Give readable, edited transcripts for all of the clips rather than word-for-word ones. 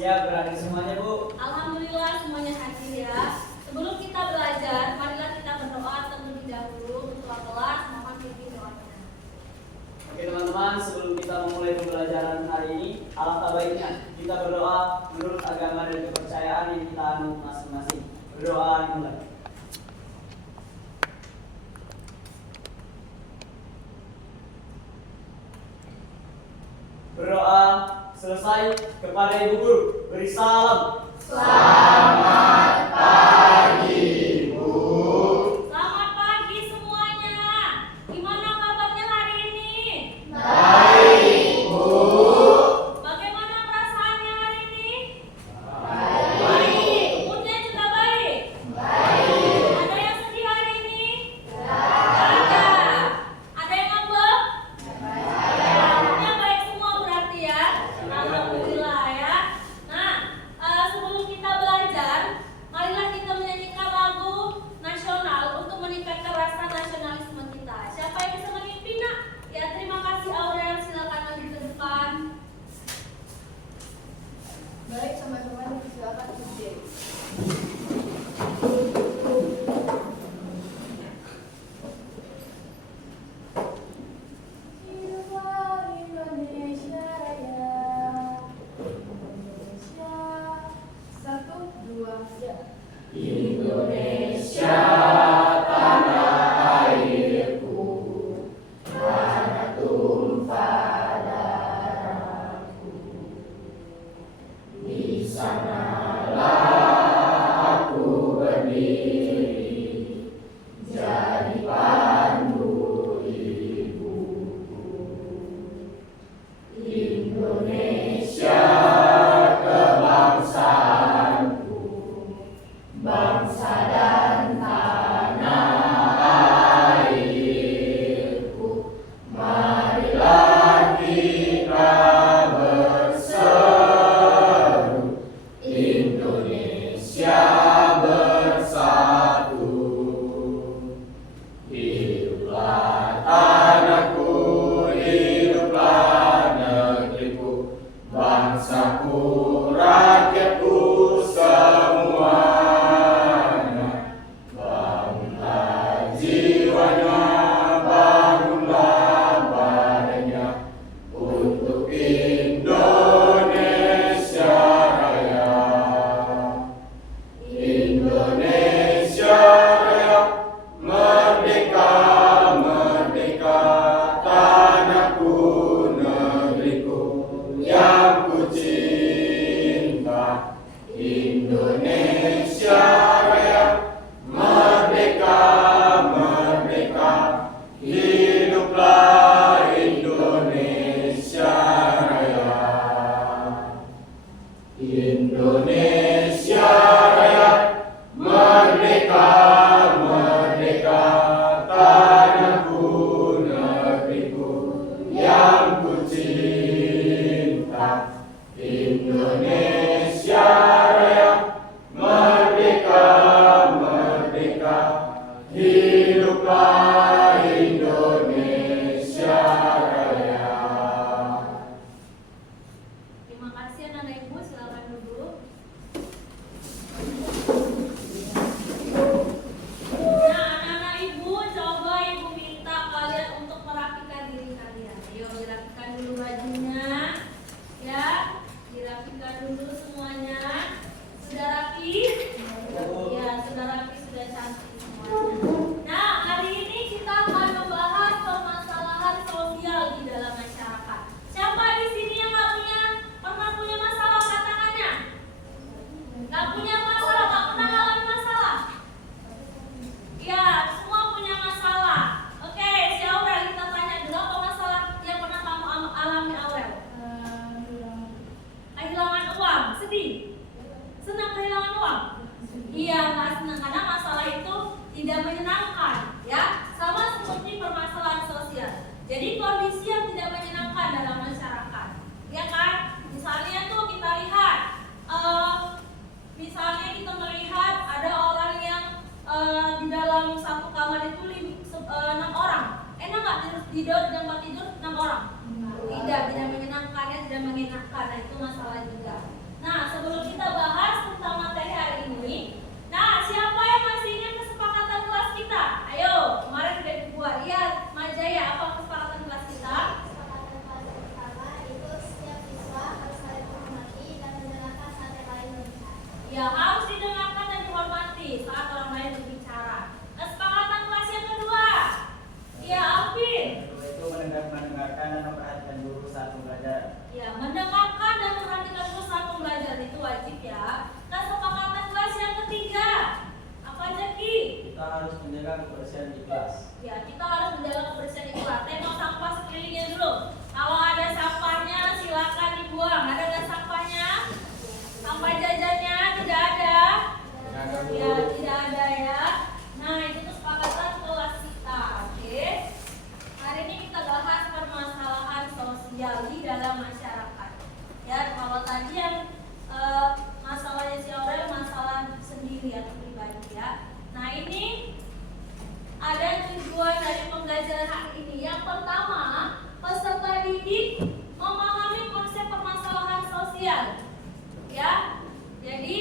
Siap beradik semuanya, Bu. Alhamdulillah semuanya hadir ya. Sebelum kita belajar, marilah kita berdoa terlebih dahulu. Ketua kelas mohon pimpin doanya. Oke teman-teman, sebelum kita memulai pembelajaran hari ini, alangkah baiknya kita berdoa menurut agama dan kepercayaan yang kita anut masing-masing. Berdoa dimulai. Berdoa selesai, kepada Ibu Guru beri salam. Selamat pagi, Bu. Selamat pagi semuanya. Gimana kabarnya hari ini? Baik, Bu. Bagaimana perasaannya hari ini? Baik. Moodnya juga baik? Baik. Ada yang sedih hari ini? Ada. Ada yang ngambek? Moodnya baik semua berarti ya. Alhamdulillah ya. Nah, sebelum kita belajar, marilah kita menyanyikan lagu nasional untuk meningkatkan rasa nasionalisme kita. Siapa yang bisa memimpin, Nak? Ya, terima kasih Aurel, silakan maju ke depan. Baik, teman-teman, silakan duduk. Hiduplah Indonesia Raya. Indonesia. 1, 2, ya. Indonesia tanah airku, tanah tumpah darahku. Di sanalah aku berdiri, jadi pandu ibuku. Indonesia kebangsaanku, bangsa dan tanah airku. Marilah kita berseru, Indonesia bersatu. Hiduplah tanahku, hiduplah negeriku, bangsaku, rakyatku semuanya. Bangunlah jiwanya, bangunlah badannya, untuk Indonesia Raya. Indonesia Raya, merdeka, merdeka, tanahku, negeriku yang ku cinta. Indonesia Raya, merdeka, merdeka, hiduplah Indonesia Raya. Indonesia Raya, merdeka, merdeka, tanahku, negeriku yang ku cinta. Indonesia Raya, merdeka, merdeka, hiduplah Indonesia Raya. Terima kasih anak-anak Ibu, silakan duduk. Nah, anak-anak Ibu, coba Ibu minta kalian untuk merapikan diri kalian. Ayo dirapikan dulu bajunya. Ya, dirapikan dulu semuanya. Sudah rapi? Ya, sudah rapi, sudah cantik semuanya. Nah, hari ini kita akan membahas permasalahan sosial di dalam masyarakat. Siapa di sini yang pernah punya masalah katakannya? Nggak punya masalah, nggak pernah alami masalah? Ya, semua punya masalah. Oke, si Aurel, kita tanya dulu apa masalah yang pernah kamu alami, Aurel? Kehilangan uang, sedih? Senang kehilangan uang? Iya, nggak senang karena masalah itu tidak menyenangkan, ya. Sama seperti permasalahan sosial. Jadi kondisi yang tidak menyenangkan dalam masyarakat, ya kan? Misalnya tuh kita lihat, misalnya kita melihat ada orang yang di dalam satu kamar itu 6 orang. Enak nggak tidur di tempat tidur 6 orang? Tidak menyenangkan ya, tidak mengenakan. Nah, itu masalah juga. Nah, wajib ya. Kesepakatan kelas yang ketiga apa aja Ki? Kita harus menjaga kebersihan di kelas. Ya, kita harus menjaga kebersihan di kelas. Tengok sampah sekelilingnya dulu. Kalau ada sampahnya silakan dibuang. Ada nggak sampahnya? Sampah jajannya tidak ada? Ya, tidak ada ya. Nah, itu kesepakatan kelas kita. Oke. Hari ini kita bahas permasalahan sosial di dalam masyarakat. Ya, kalau tadi yang masalahnya si Aurel masalah sendiri atau pribadi ya. Nah, ini ada tujuan dari pembelajaran hari ini. Yang pertama, peserta didik memahami konsep permasalahan sosial. Ya, jadi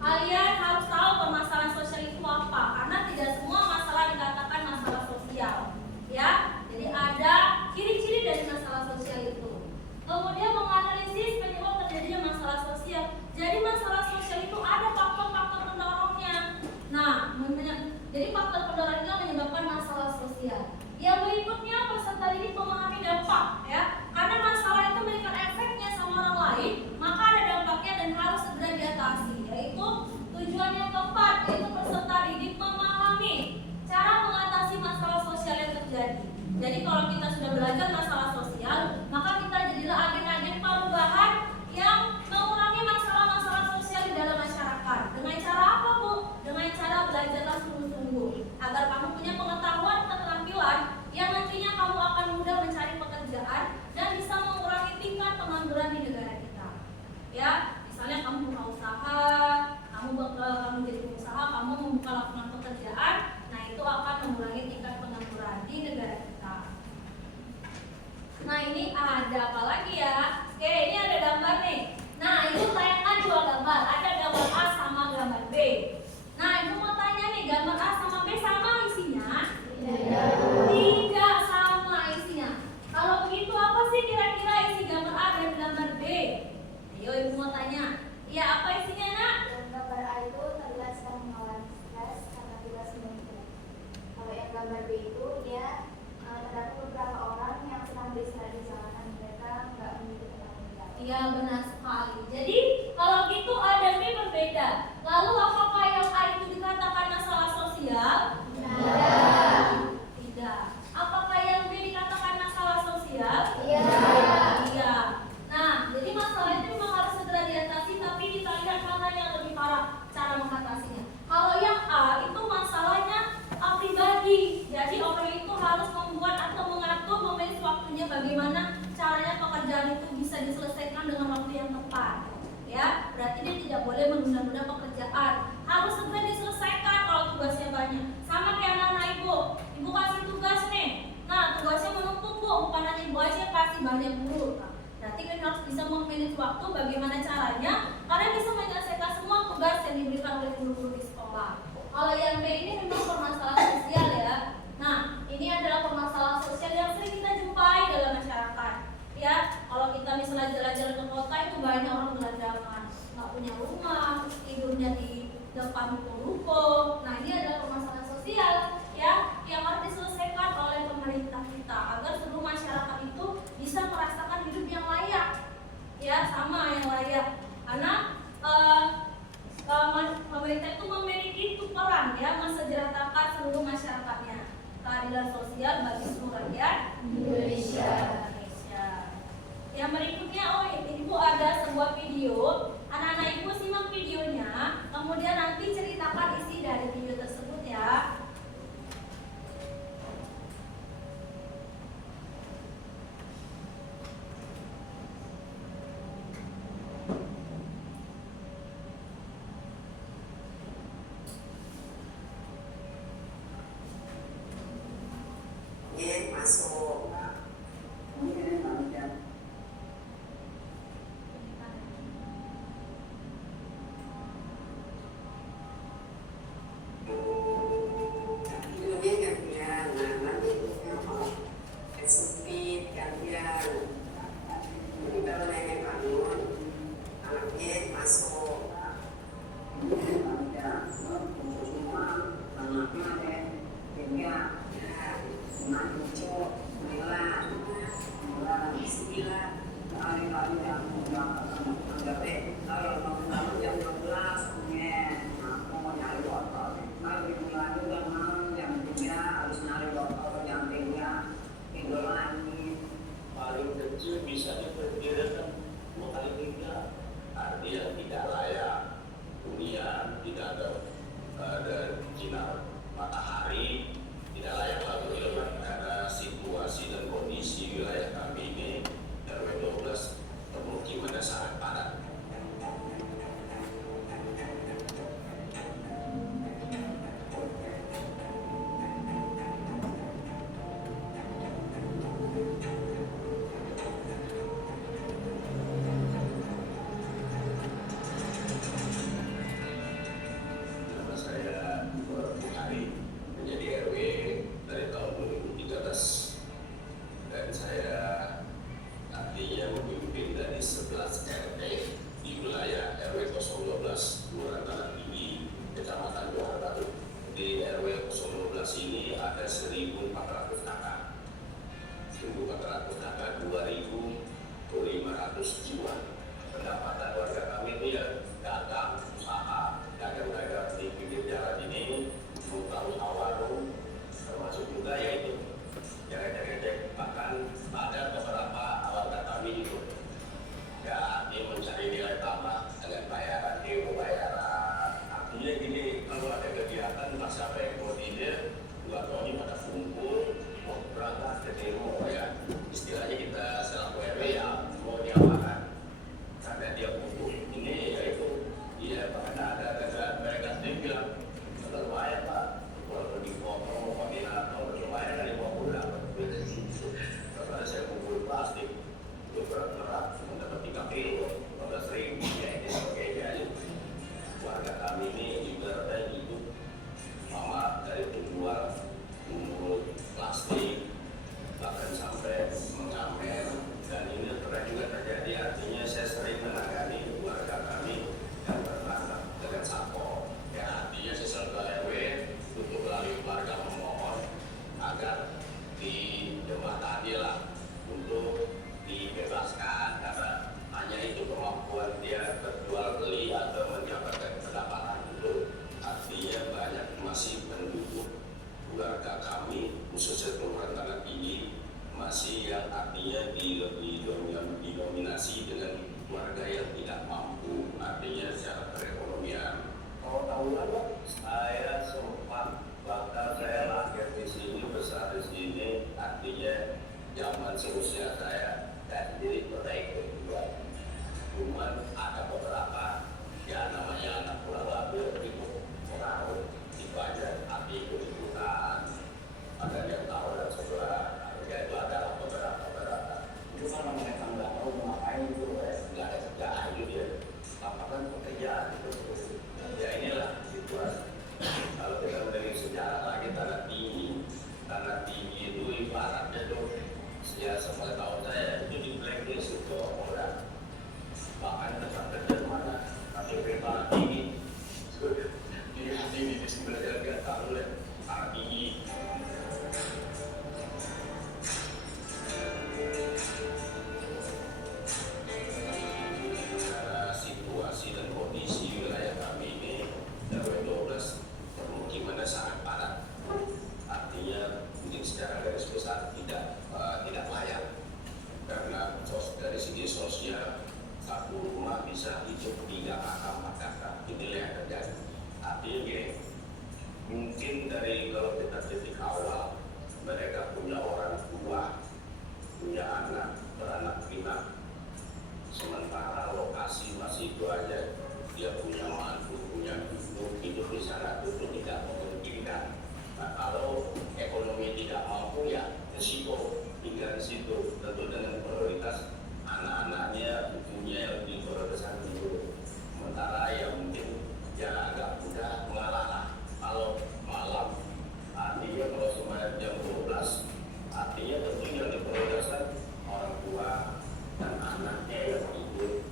kalian harus tahu permasalahan sosial itu apa, karena tidak semua masalah dikatakan masalah sosial. Ya, jadi ada ciri-ciri dari masalah sosial itu. Kemudian menganalisis penyebab terjadinya masalah sosial. Jadi masalah sosial itu ada faktor-faktor pendorongnya. Nah, jadi faktor pendorongnya menyebabkan masalah sosial. Yang berikutnya peserta didik memahami dampak ya. Karena masalah itu memberikan efeknya sama orang lain, maka ada dampaknya dan harus segera diatasi. Yaitu tujuan yang keempat, yaitu peserta didik memahami cara mengatasi masalah sosial yang terjadi. Jadi kalau kita sudah belajar masalah sosial, maka kita jadilah agen-agen perubahan yang mengurangi masalah-masalah sosial di dalam masyarakat. Dengan cara apa Bu? Dengan cara belajarlah sungguh-sungguh agar kamu punya pengetahuan, keterampilan yang nantinya kamu akan mudah mencari pekerjaan dan bisa mengurangi tingkat pengangguran di negara kita. Ya, misalnya kamu buka usaha, kamu jadi pengusaha, kamu membuka lapangan pekerjaan, nah itu akan mengurangi tingkat pengangguran di negara kita. Nah, ini ada apa lagi ya? Oke, ini ada gambar nih. Nah, itu tayangkan dua gambar. Ada gambar A sama gambar B. Nah, ibu mau tanya nih, gambar A sama B sama isinya? Tidak sama isinya. Kalau begitu apa sih kira-kira isi gambar A dan gambar B? Ayo ibu mau tanya. Iya, apa isinya nak? Gambar A itu terlihat sedang mengalami stres karena tidak semuanya. Kalau yang gambar B itu dia terdapat beberapa orang yang sedang beristirahat di jalanan, mereka nggak memiliki tanggung jawab. Iya, benar sekali. Jadi kalau gitu A dan B berbeda. Lalu apakah yang A itu dikatakan masalah sosial? Tidak. Apakah yang B dikatakan masalah sosial? Iya. Iya. Nah, jadi masalah itu memang harus segera diatasi, tapi kita lihat mana yang lebih parah cara mengatasinya. Kalau yang A itu masalahnya pribadi. Jadi orang itu harus membuat atau mengatur memanage waktunya bagaimana caranya pekerjaan itu bisa diselesaikan dengan waktu yang tepat. Ya, berarti dia tidak boleh menunda-nunda pekerjaan. Harus segera diselesaikan kalau tugasnya banyak. Sama kayak anak-anak ibu. Ibu kasih tugas nih. Nah, tugasnya menumpuk Bu, bukan hanya ibu aja kasih banyak dulu. Nah, berarti kan harus bisa memanage waktu bagaimana caranya karena bisa menyelesaikan semua tugas yang diberikan oleh guru-guru di sekolah. Kalau yang B ini memang permasalahan sosial ya. Nah, ini adalah permasalahan sosial yang sering kita jumpai dalam masyarakat. Ya, kalau kita misalnya jalan-jalan ke kota itu banyak orang gelandangan, nggak punya rumah, tidurnya di depan ruko. Nah, ini adalah permasalahan sosial ya yang harus diselesaikan oleh pemerintah kita agar seluruh masyarakat itu bisa merasakan hidup yang layak. Ya, sama yang layak. Karena pemerintah itu memiliki peran ya mensejahterakan seluruh masyarakatnya. Keadilan sosial bagi seluruh rakyat Indonesia. Yang berikutnya, ibu ada sebuah video. Anak-anak ibu simak videonya, kemudian nanti ceritakan isi dari video tersebut ya. Masuk. Anaknya deh, dia, nah, hijau. kalau bangun jam 12 mau nyari botol. Nanti mulai juga jam 3 harus nyari botol, jam 3 tidur lagi. Paling kecil bisa diperkirakan 2 kali 3. Artinya tidak layak dunia, tidak ada sinar matahari, tidak layak lalu hidup karena situasi dan kondisi wilayah kami ini RW 12 pemukimannya sangat padat. Nama saya Bukhari, menjadi RW dari tahun 2013 dan saya artinya memimpin dari 11 RT di wilayah RW 012 Kelurahan Tanah Tinggi, Kecamatan Johar Baru. Di RW 012 ini ada 1.400 kakak. 1.400 kakak, 2.500 jiwa. Pendapatan warga kami itu ya dagang, usaha, dagang-dagang di pinggir jalan ini, buka usaha warung, termasuk juga yaitu jaga-jaga. Bahkan ada beberapa warga kami itu ya dia mencari nilai tambah dengan bayaran demo, bayaran. Artinya gini, kalau ada kegiatan masa koordinir, dua tahun ini pada kumpul mau berangkat ke demo ya. Istilahnya kita selaku RW ya mau diapakan karena dia kumpul ini yaitu dia bahkan ada mereka sendiri bilang lumayan Pak, walaupun dipotong koordinator lumayan dari 50 dapat karena saya kumpul plastik itu berat-berat mendapat 3 kilo 15.000 ya ini sebagainya. Warga kami ini ibaratnya hidup mama dari penjual mengumpul plastik bahkan sampai mengamen, dan ini pernah juga terjadi. Artinya saya sering menangani warga kami yang tertangkap dengan sapo ya. Artinya saya selalu RW untuk melalui warga memohon agar dijembatani lah untuk dibebaskan karena hanya itu kemampuan dia berjual beli atau mendapatkan pendapatan itu. Artinya banyak masih penduduk warga kami khususnya Kelurahan Tanah Tinggi masih yang artinya didominasi dengan warga yang tidak mampu, artinya secara perekonomian. Kalau tahun lalu saya sempat bahkan saya lahir di sini, besar di sini, artinya zaman seusia saya dan sendiri pernah ikut juga. Cuman ada beberapa ya namanya anak pulau labil ikut orang itu aja, arti ikut-ikutan. Ada yang tahu dan sebelah, ya itu adalah beberapa. Cuma mereka nggak tahu mau ngapain itu, nggak ada kerjaan itu dia. Apakah pekerjaan itu? Ya inilah situasi. Kalau kita melihat sejarah lagi Tanah Tinggi itu ibaratnya tuh ya semua tahu saya itu di blacklist itu orang. Bahkan tetap kerja mana KTP Tanah Tinggi. Jadi hati ini sebenarnya nggak tahu lah Tanah Tinggi. Karena situasi dan kondisi wilayah kami ini RW 12 pemukimannya sangat padat. Artinya mungkin secara garis besar tidak layak karena dari segi sosial satu rumah bisa hidup 3 kakak 4 kakak. Inilah yang terjadi. Artinya gini, mungkin dari kalau kita titik awal mereka punya orang tua, punya anak, beranak pinak, sementara lokasi masih itu aja, dia punya mantu, punya hidup di sana itu tidak memungkinkan. Nah, kalau ekonomi tidak mampu ya risiko tinggal di situ, tentu dengan prioritas anak-anaknya, ibunya yang lebih prioritaskan dulu. Sementara yang mungkin ya agak mudah mengalah lah. Kalau malam, artinya kalau cuma jam 12, artinya tentu yang diprioritaskan orang tua dan anaknya yang hidup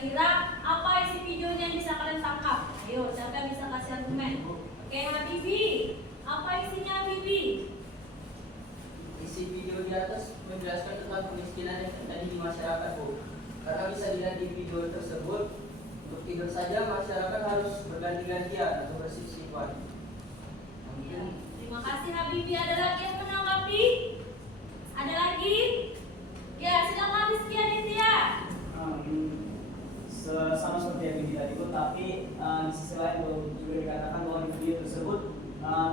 Kira-kira apa isi videonya yang bisa kalian tangkap? Ayo, siapa yang bisa kasih argumen? Oke, Habibi. Apa isinya, Habibi? Isi video di atas menjelaskan tentang kemiskinan yang terjadi di masyarakat, Bu. Karena bisa dilihat di video tersebut, untuk tidur saja masyarakat harus berganti-gantian atau bersif-sifan. Ya, terima kasih Habibi. Ada lagi yang menanggapi? Ada lagi? Ya, silakan Rizky Aditya. Sama seperti yang Bibi tadi, Bu, tapi di sisi lain juga dikatakan bahwa di video tersebut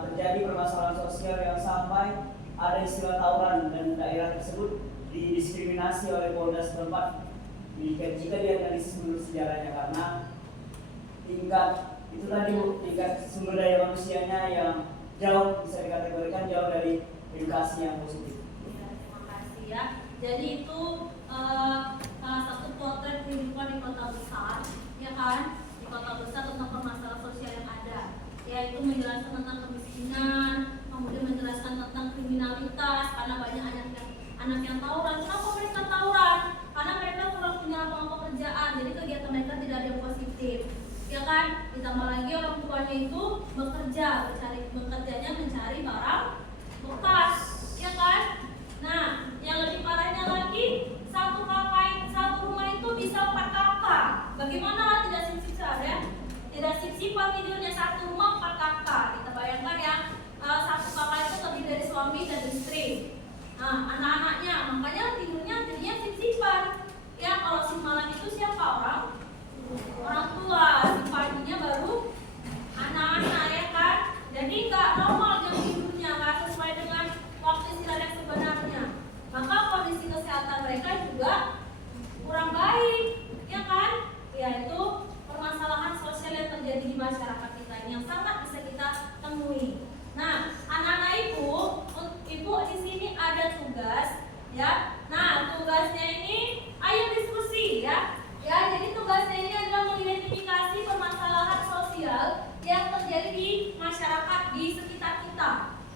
terjadi permasalahan sosial yang sampai ada istilah tawuran dan daerah tersebut didiskriminasi oleh Polda setempat. Jika dianalisis menurut sejarahnya, karena tingkat itu tadi, Bu, tingkat sumber daya manusianya yang jauh, bisa dikategorikan jauh dari edukasi yang positif. Ya, terima kasih ya. Jadi itu salah satu potret kehidupan di kota besar, ya kan? Di kota besar tentang permasalahan sosial yang ada, yaitu menjelaskan tentang kemiskinan, kemudian menjelaskan tentang kriminalitas, karena banyak anak yang tawuran. Kenapa mereka tawuran? Karena mereka kurang punya lapangan pekerjaan, jadi kegiatan mereka tidak ada yang positif, ya kan? Ditambah lagi orang tuanya itu bekerjanya mencari barang bekas, ya kan? Nah, yang lebih parahnya lagi, satu rumah itu bisa 4 kakak. Bagaimana tidak sip-sipan ya? Tidak sip-sipan tidurnya, satu rumah 4 kakak. Kita bayangkan ya, satu kakak itu lebih dari suami dan istri. Nah, anak-anaknya, makanya tidurnya jadinya sip-sipan. Ya, kalau si malam itu siapa orang tua, si paginya baru anak-anak, ya kan? Jadi nggak normal jam tidurnya, nggak sesuai dengan waktu istirahat yang sebenarnya. Maka kondisi kesehatan mereka juga kurang baik, ya kan? Yaitu permasalahan sosial yang terjadi di masyarakat kita ini yang sangat bisa kita temui. Nah, anak-anak ibu di sini ada tugas, ya. Nah, tugasnya ini, ayo diskusi, ya. Ya, jadi tugasnya ini adalah mengidentifikasi permasalahan sosial yang terjadi di masyarakat di sekitar kita,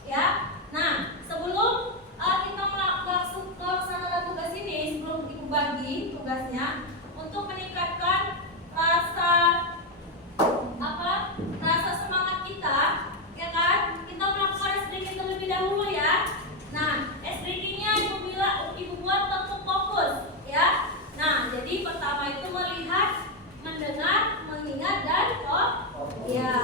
ya. Nah, sebelum kita melaksanakan tugas ini, sebelum Ibu bagi tugasnya untuk meningkatkan rasa semangat kita, ya kan? Kita melakukan SDG terlebih dahulu, ya. Nah, SDG-nya Ibu buat untuk fokus, ya. Nah, jadi pertama itu melihat, mendengar, mengingat, dan ya.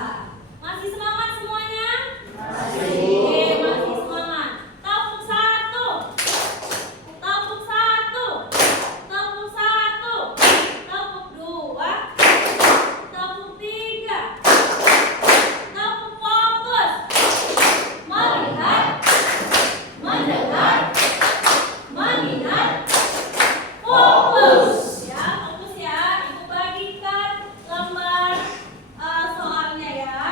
Masih semangat semuanya? Masih. Oke, masih semangat. Tepuk 1. Tepuk 1. Tepuk 1. Tepuk 2. Tepuk 3. Tepuk fokus. Melihat, mendengar, mengingat, fokus. Ya, fokus ya. Ibu bagikan lembar soalnya ya.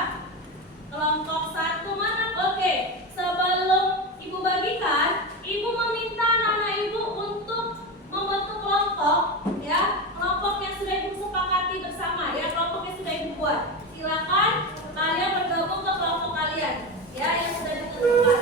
Kelompok 1 mana? Oke, sebelum Ibu bagikan, Ibu meminta anak-anak Ibu untuk membentuk kelompok, ya. Kelompok yang sudah Ibu sepakati bersama, ya. Kelompok yang sudah Ibu buat. Silakan kalian bergabung ke kelompok kalian, ya, yang sudah ditentukan.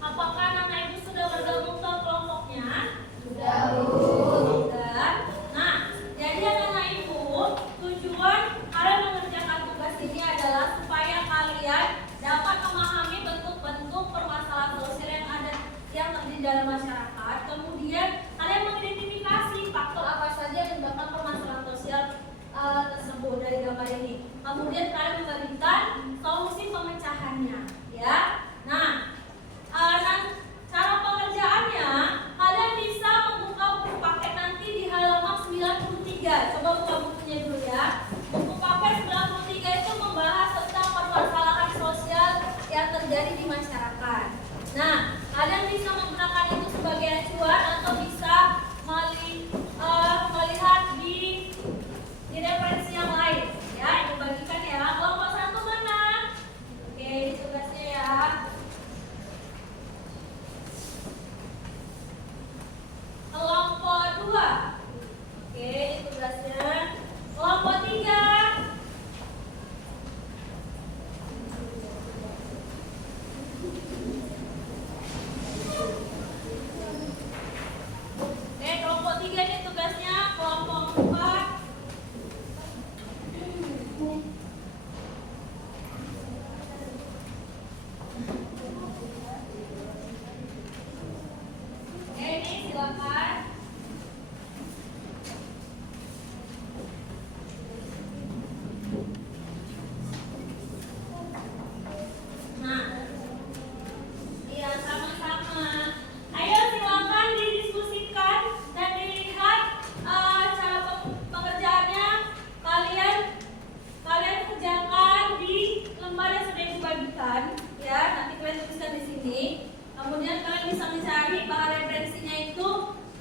Apakah anak-anak Ibu sudah bergabung ke kelompoknya? Sudah, Bu. Sudah. Nah, jadi anak-anak Ibu, tujuan kalian mengerjakan tugas ini adalah supaya kalian dapat memahami bentuk-bentuk permasalahan sosial yang ada yang terjadi dalam masyarakat. Kemudian kalian mengidentifikasi faktor apa saja yang menyebabkan permasalahan sosial tersebut dari gambar ini. Kemudian kalian memberikan solusi pemecahannya, ya. Nah, cara pengerjaannya, kalian bisa membuka buku paket nanti di halaman 93. Coba buka bukunya dulu ya. Buku paket 93. Kemudian kalian bisa mencari bahan referensinya itu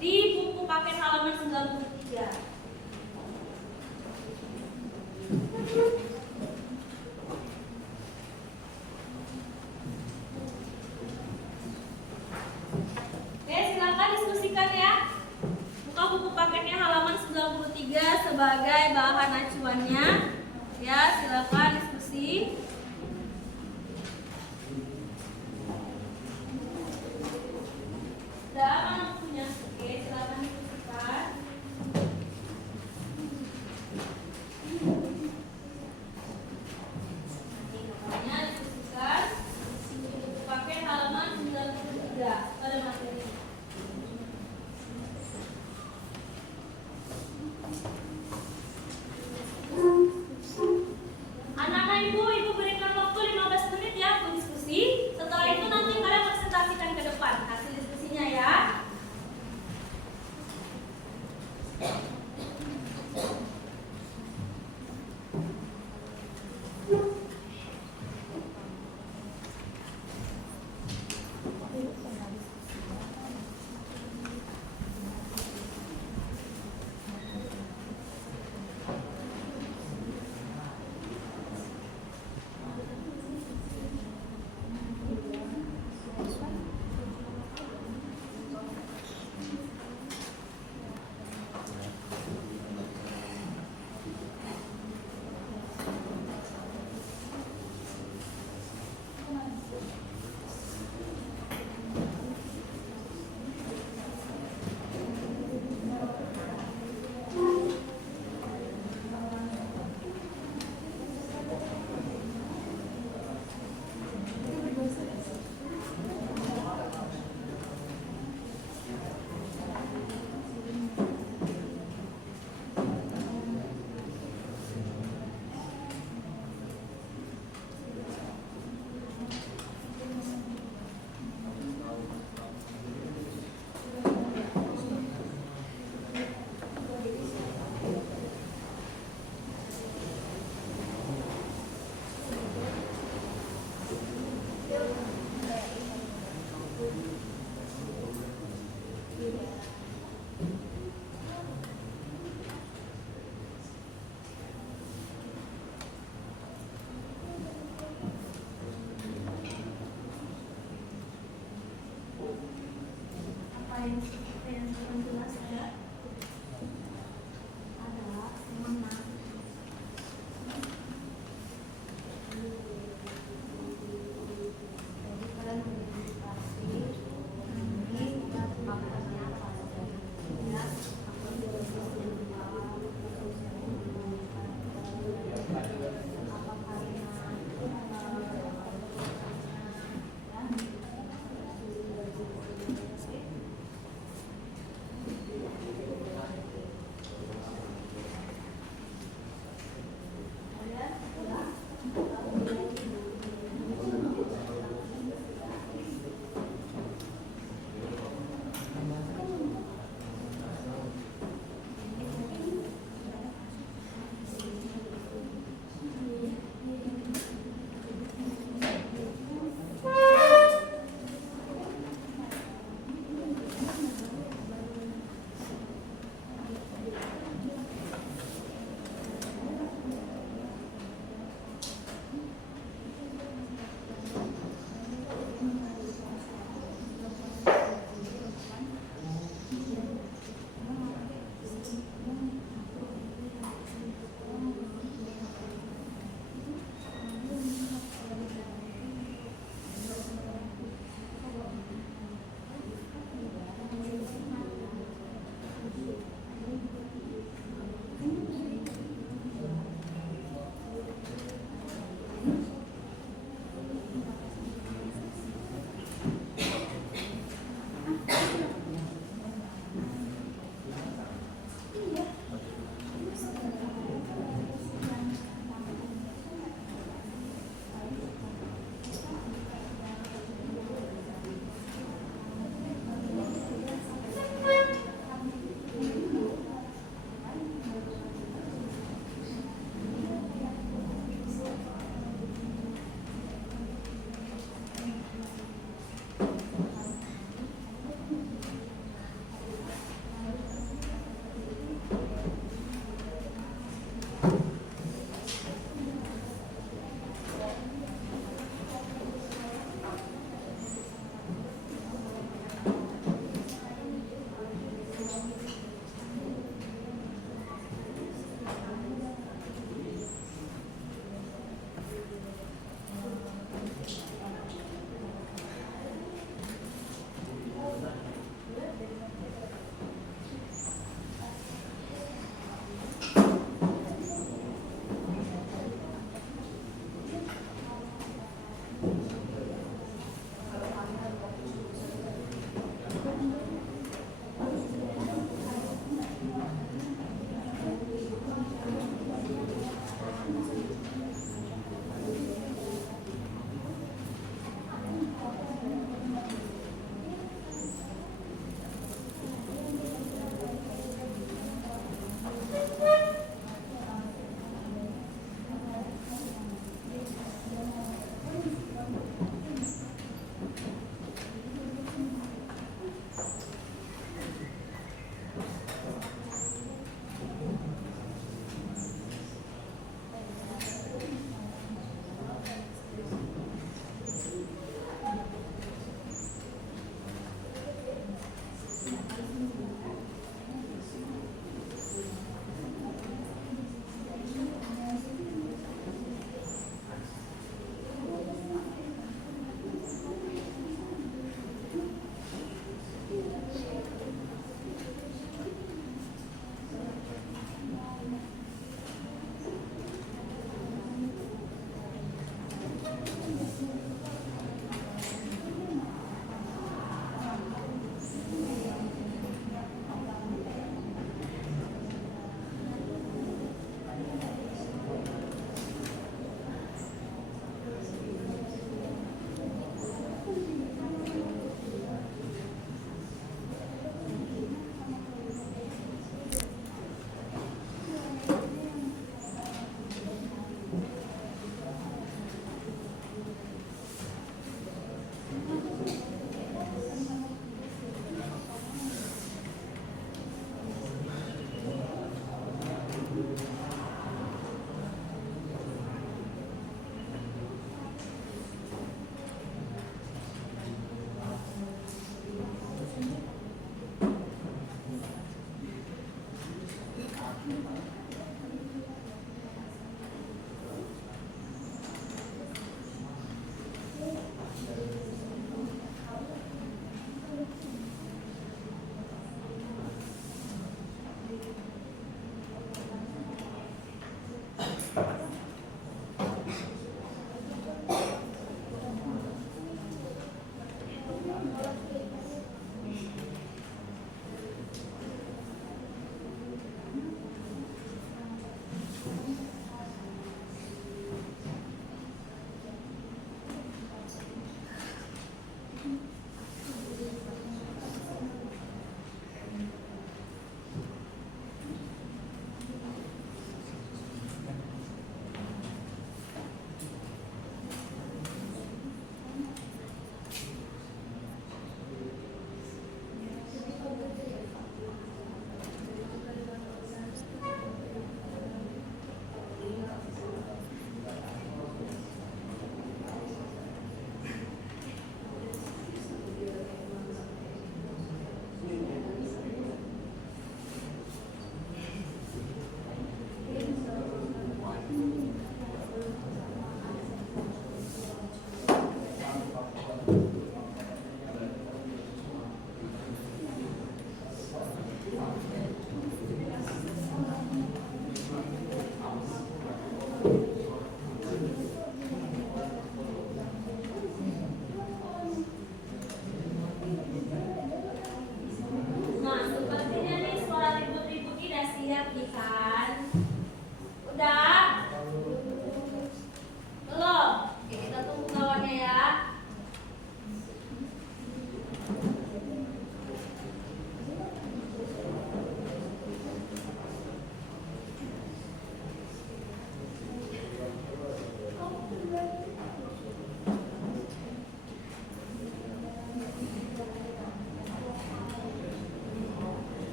di buku paket halaman 93. Oke, silakan diskusikan ya. Buka buku paketnya halaman 93 sebagai bahan acuannya. Ya, silakan diskusi. Udah mana bukunya? Oke, silakan diskusikan. Namanya diskusikan buku paket halaman 93 pada materi. Anak-anak ibu berikan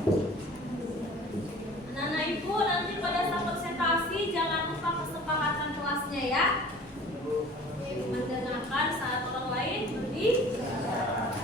Anak-anak ibu nanti pada saat presentasi jangan lupa kesepakatan kelasnya ya. Mendengarkan saat orang lain berbicara.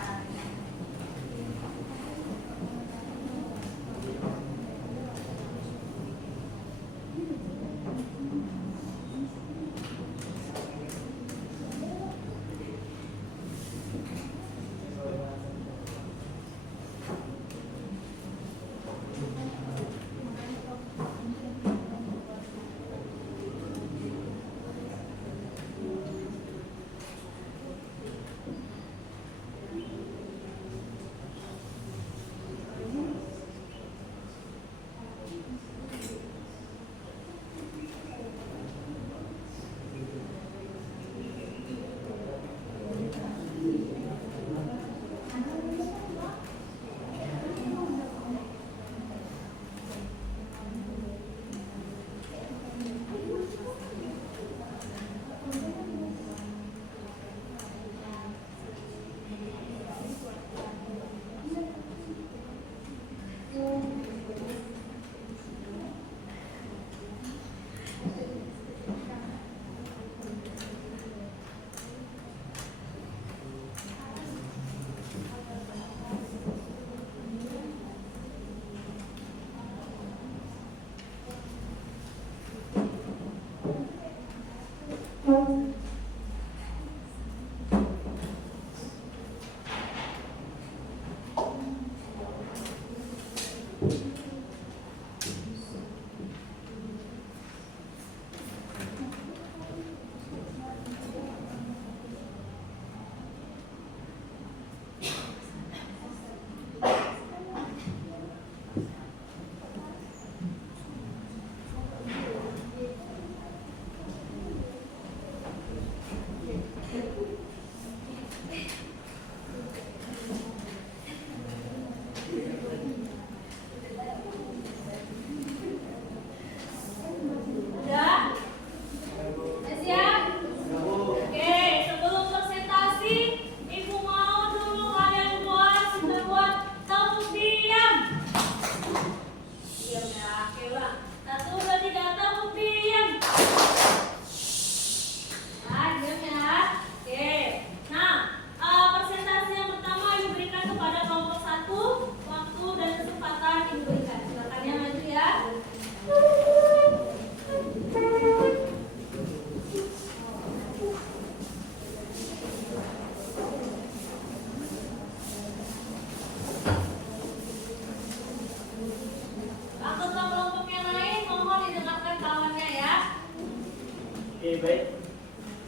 Oke, baik.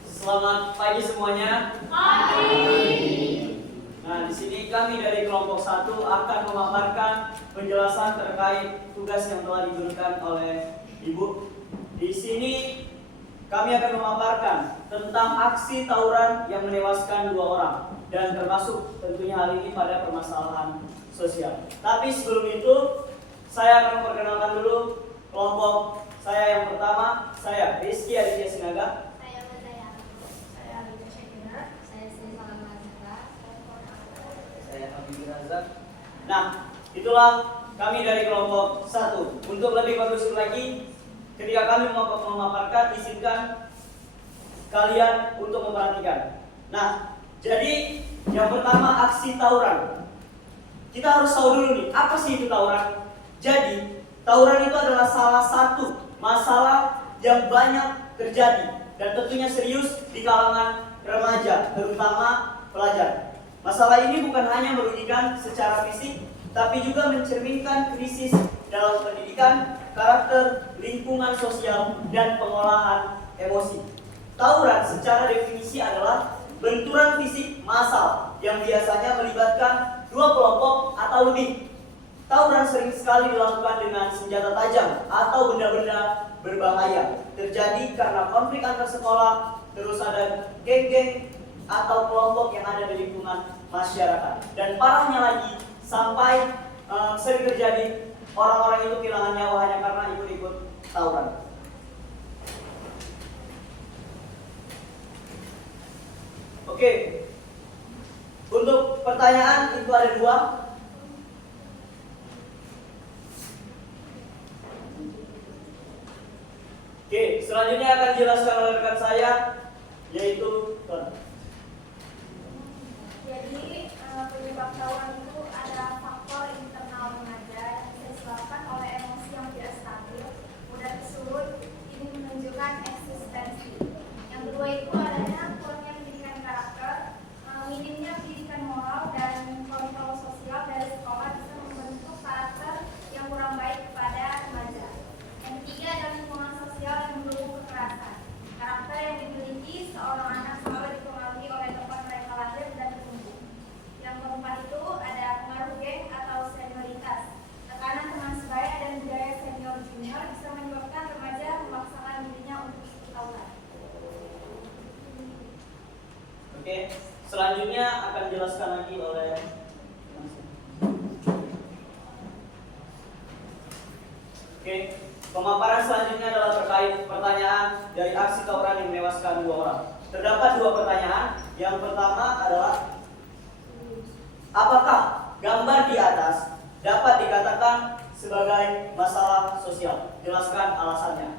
Selamat pagi semuanya. Pagi. Nah, di sini kami dari kelompok 1 akan memaparkan penjelasan terkait tugas yang telah diberikan oleh Ibu. Di sini kami akan memaparkan tentang aksi tawuran yang menewaskan 2 orang dan termasuk tentunya hal ini pada permasalahan sosial. Tapi sebelum itu, saya akan memperkenalkan dulu kelompok saya yang pertama. Saya Rizky Aditya Sinaga. Saya Madaya. Saya Alina Syakira. Saya Sri Salamazaka. Saya Habib Razak. Nah, itulah kami dari kelompok 1. Untuk lebih kondusif lagi, ketika kami memaparkan, izinkan kalian untuk memperhatikan. Nah, jadi yang pertama aksi tawuran. Kita harus tahu dulu nih, apa sih itu tawuran? Jadi, tawuran itu adalah salah satu masalah yang banyak terjadi dan tentunya serius di kalangan remaja, terutama pelajar. Masalah ini bukan hanya merugikan secara fisik, tapi juga mencerminkan krisis dalam pendidikan, karakter, lingkungan sosial, dan pengolahan emosi. Tawuran secara definisi adalah benturan fisik massal yang biasanya melibatkan 2 kelompok atau lebih. Tawuran sering sekali dilakukan dengan senjata tajam atau benda-benda berbahaya. Terjadi karena konflik antar sekolah, terus ada geng-geng atau kelompok yang ada di lingkungan masyarakat. Dan parahnya lagi, sampai sering terjadi orang-orang itu kehilangan nyawa hanya karena ikut-ikut tawuran. Oke, untuk pertanyaan itu ada 2. Oke, selanjutnya akan dijelaskan oleh rekan saya, yaitu Ton. Jadi penyebab tawuran itu ada faktor internal remaja yang bisa disebabkan oleh emosi yang tidak stabil, mudah tersulut, ini menunjukkan eksistensi. Yang kedua itu adanya kurangnya pendidikan karakter, minimnya pendidikan moral dan kontrol sosial dari sekolah bisa membentuk karakter yang kurang baik kepada remaja. Yang ketiga adalah lingkungan sosial yang mendukung kekerasan. Karakter yang dimiliki seorang anak selalu dipengaruhi oleh tempat mereka lahir dan tumbuh. Yang keempat itu ada pengaruh geng atau senioritas. Tekanan teman sebaya dan budaya senior junior bisa menyebabkan remaja memaksakan dirinya untuk ikut tawuran. Oke, selanjutnya akan dijelaskan lagi oleh Oke, pemaparan selanjutnya adalah terkait pertanyaan dari aksi tawuran yang menewaskan 2 orang. Terdapat 2 pertanyaan. Yang pertama adalah, apakah gambar di atas dapat dikatakan sebagai masalah sosial? Jelaskan alasannya.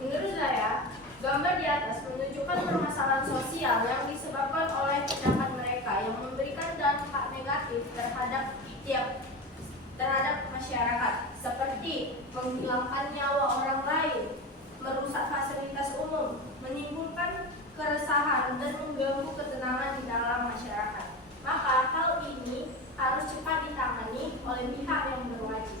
Menurut saya, gambar di atas menunjukkan permasalahan sosial yang disebabkan oleh tindakan mereka yang memberikan dampak negatif terhadap masyarakat, seperti menghilangkan nyawa orang lain, merusak fasilitas umum, menimbulkan keresahan dan mengganggu ketenangan di dalam masyarakat. Maka hal ini harus cepat ditangani oleh pihak yang berwajib.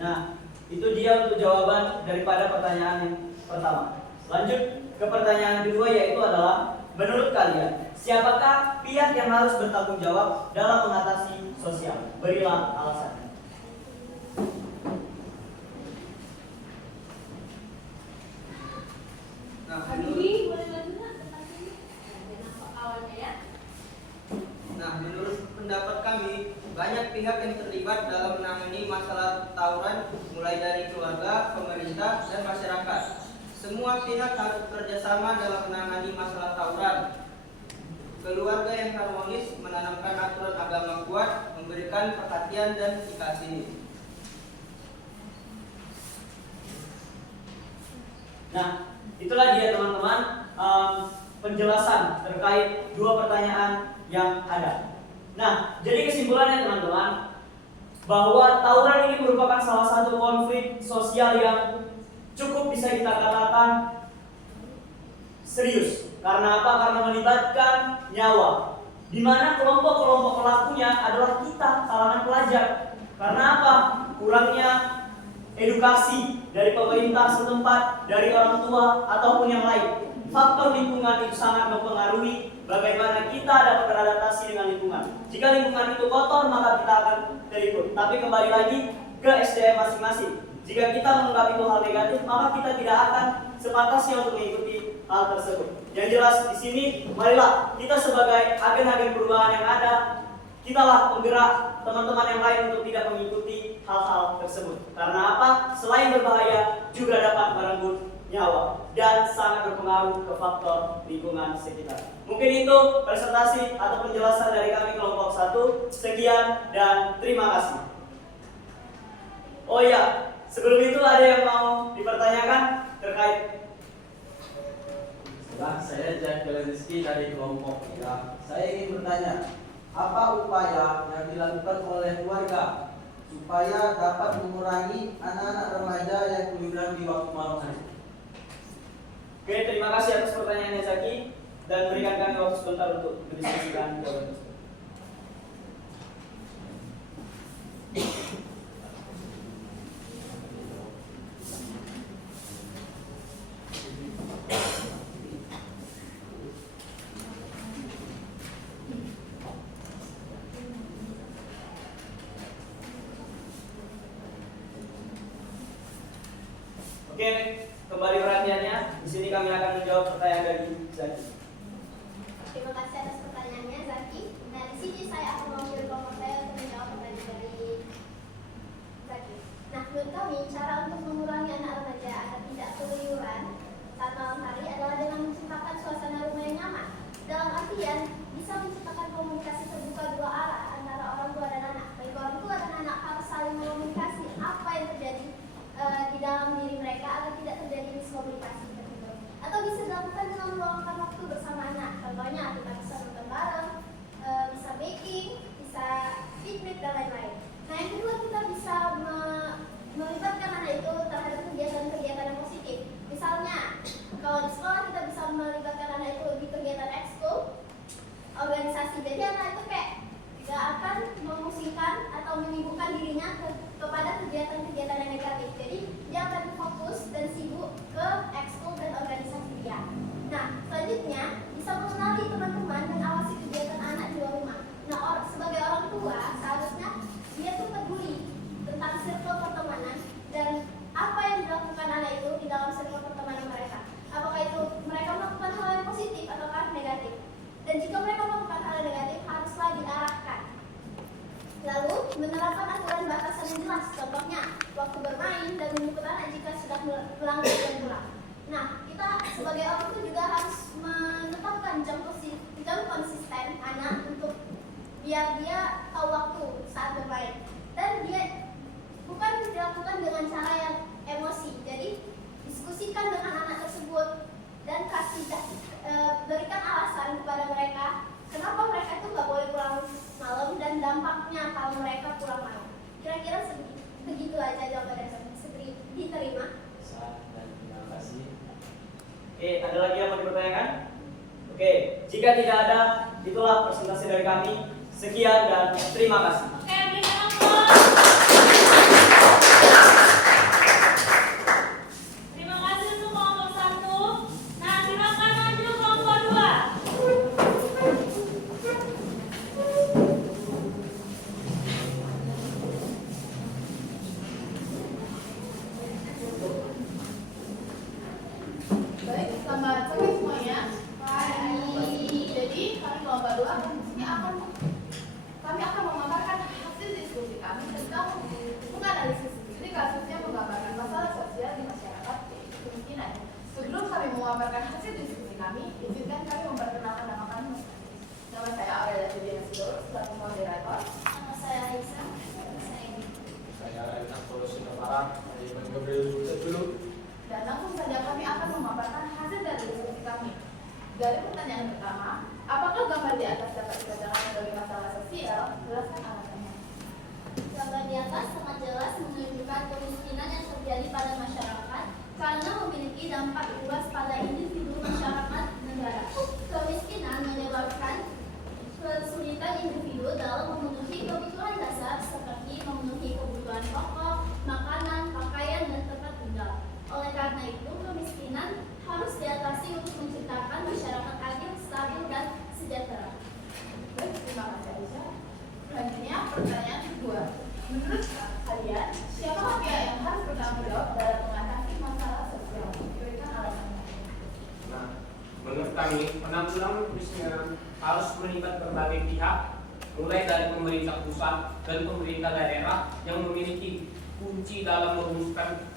Nah, itu dia untuk jawaban daripada pertanyaan yang pertama. Lanjut ke pertanyaan kedua, yaitu adalah, menurut kalian, siapakah pihak yang harus bertanggung jawab dalam mengatasi sosial? Berilah alasannya. Nah, Adi, boleh bantu nggak tentang ini? Kenapa awalnya ya? menurut pendapat kami, banyak pihak yang terlibat dalam menangani masalah tawuran, mulai dari keluarga, pemerintah, dan masyarakat. Semua pihak harus bekerjasama dalam menangani masalah tawuran. Keluarga yang harmonis, menanamkan aturan agama kuat, memberikan perhatian dan dikasih. Nah, itulah dia teman-teman penjelasan terkait 2 pertanyaan yang ada. Nah, jadi kesimpulannya teman-teman, bahwa tawuran ini merupakan salah satu konflik sosial yang cukup bisa kita katakan serius. Karena apa? Karena melibatkan nyawa, di mana kelompok-kelompok pelakunya adalah kita, kalangan pelajar. Karena apa? Kurangnya edukasi dari pemerintah setempat, dari orang tua, ataupun yang lain. Faktor lingkungan itu sangat mempengaruhi bagaimana kita dapat beradaptasi dengan lingkungan. Jika lingkungan itu kotor, maka kita akan terikut. Tapi kembali lagi ke SDM masing-masing. Jika kita menganggap itu hal negatif, maka kita tidak akan sepantasnya untuk mengikuti hal tersebut. Yang jelas di sini, marilah kita sebagai agen-agen perubahan yang ada, kitalah penggerak teman-teman yang lain untuk tidak mengikuti hal-hal tersebut. Karena apa? Selain berbahaya, juga dapat merenggut nyawa dan sangat berpengaruh ke faktor lingkungan sekitar. Mungkin itu presentasi atau penjelasan dari kami kelompok 1. Sekian dan terima kasih. Oh iya, sebelum itu ada yang mau dipertanyakan terkait? Nah, saya Jacqueline Rizky dari kelompok 3. Saya ingin bertanya, apa upaya yang dilakukan oleh keluarga supaya dapat mengurangi anak-anak remaja yang keluyuran di waktu malam hari? Oke, terima kasih atas pertanyaannya Zaki, dan berikan kami waktu sebentar untuk mendiskusikan jawaban tersebut. Oke, kembali perhatiannya. Di sini kami akan menjawab pertanyaan dari Zaki. Terima kasih atas pertanyaannya, Zaki. Nah, di sini saya akan mengambil kelompok saya untuk menjawab pertanyaan dari Zaki. Nah, menurut kami, cara untuk mengurangi anak remaja agar tidak keluyuran saat malam hari adalah dengan menciptakan suasana rumah yang nyaman. Dalam artian, bisa menciptakan komunikasi terbuka 2 arah tujuannya bisa mengenali teman-teman dan awasi kegiatan anak di luar rumah. Nah, sebagai orang tua seharusnya dia tuh peduli tentang circle pertemanan dan apa yang dilakukan anak itu di dalam circle pertemanan mereka. Apakah itu mereka melakukan hal yang positif ataukah negatif? Dan jika mereka melakukan hal yang negatif, haruslah diarahkan. Lalu, menerapkan aturan batasan yang jelas, contohnya waktu bermain dan menjemput anak jika sudah melanggar jam pulang. Nah, kita sebagai orang tua juga harus menetapkan jam konsisten anak untuk biar dia tahu waktu saat bermain. Dan dia bukan dilakukan dengan cara yang emosi. Jadi, diskusikan dengan anak tersebut dan berikan alasan kepada mereka kenapa mereka itu nggak boleh pulang malam dan dampaknya kalau mereka pulang malam. Kira-kira begitu aja jawaban yang diterima. Dan terima kasih. Oke, ada lagi yang mau dipertanyakan? Oke, jika tidak ada, itulah presentasi dari kami. Sekian dan terima kasih. Oke, berikan aplaus. Terima kasih untuk kelompok 1. Nah, silakan maju kelompok 2. Baik, selamat pagi semuanya. Jadi kami kelompok 2 kami akan memaparkan hasil diskusi kami tentang menganalisis studi kasusnya menggambarkan masalah sosial di masyarakat yaitu kemiskinan. Sebelum kami memaparkan hasil diskusi kami, izinkan kami memperkenalkan nama kami. Nama saya Aurelia Juliana Sidor, selaku moderator. Nama saya Aisyah. Saya Raihan Solusi Novara, dari Gabriel dulu. Dan langsung saja kami akan memaparkan hasil dari diskusi kami. Dari pertanyaan pertama, apakah gambar di atas dapat dikatakan sebagai masalah sosial? Jelaskan alasannya. Gambar di atas sangat jelas menunjukkan kemiskinan yang terjadi pada masyarakat karena memiliki dampak luas pada individu, masyarakat, negara. Kemiskinan menyebabkan kesulitan individu dalam memenuhi kebutuhan dasar seperti memenuhi kebutuhan pokok, makanan, pakaian, dan tempat tinggal. Oleh karena itu, kemiskinan harus diatasi untuk menciptakan masyarakat adil, stabil, dan sejahtera. Baik, terima kasih Aisyah. Selanjutnya pertanyaan kedua. Menurut kalian, siapa pihak yang harus bertanggung jawab dalam mengatasi masalah sosial? Berikan alasannya. Nah, menurut kami, penanggulangan kemiskinan harus melibat berbagai pihak, mulai dari pemerintah pusat dan pemerintah daerah yang memiliki kunci dalam merumuskan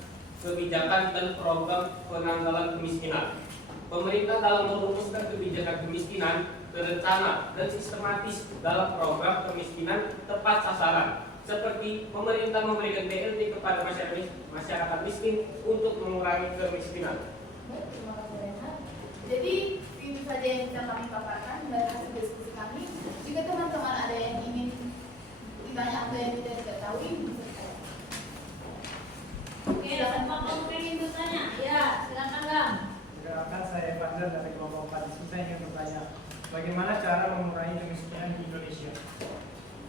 kebijakan dan program penanggulangan kemiskinan. Pemerintah dalam merumuskan kebijakan kemiskinan terencana dan sistematis dalam program kemiskinan tepat sasaran, seperti pemerintah memberikan BLT kepada masyarakat miskin untuk mengurangi kemiskinan. Baik, terima kasih Renat. Jadi itu saja yang bisa kami paparkan dari hasil diskusi kami. Jika teman-teman ada yang ingin ditanya atau yang tidak diketahui, bisa saya. Oke, apa kamu pengen bertanya? Ya, silakan Bang. Perkenalkan, saya Evander dari kelompok 4. Saya ingin bertanya, bagaimana cara mengurangi kemiskinan di Indonesia?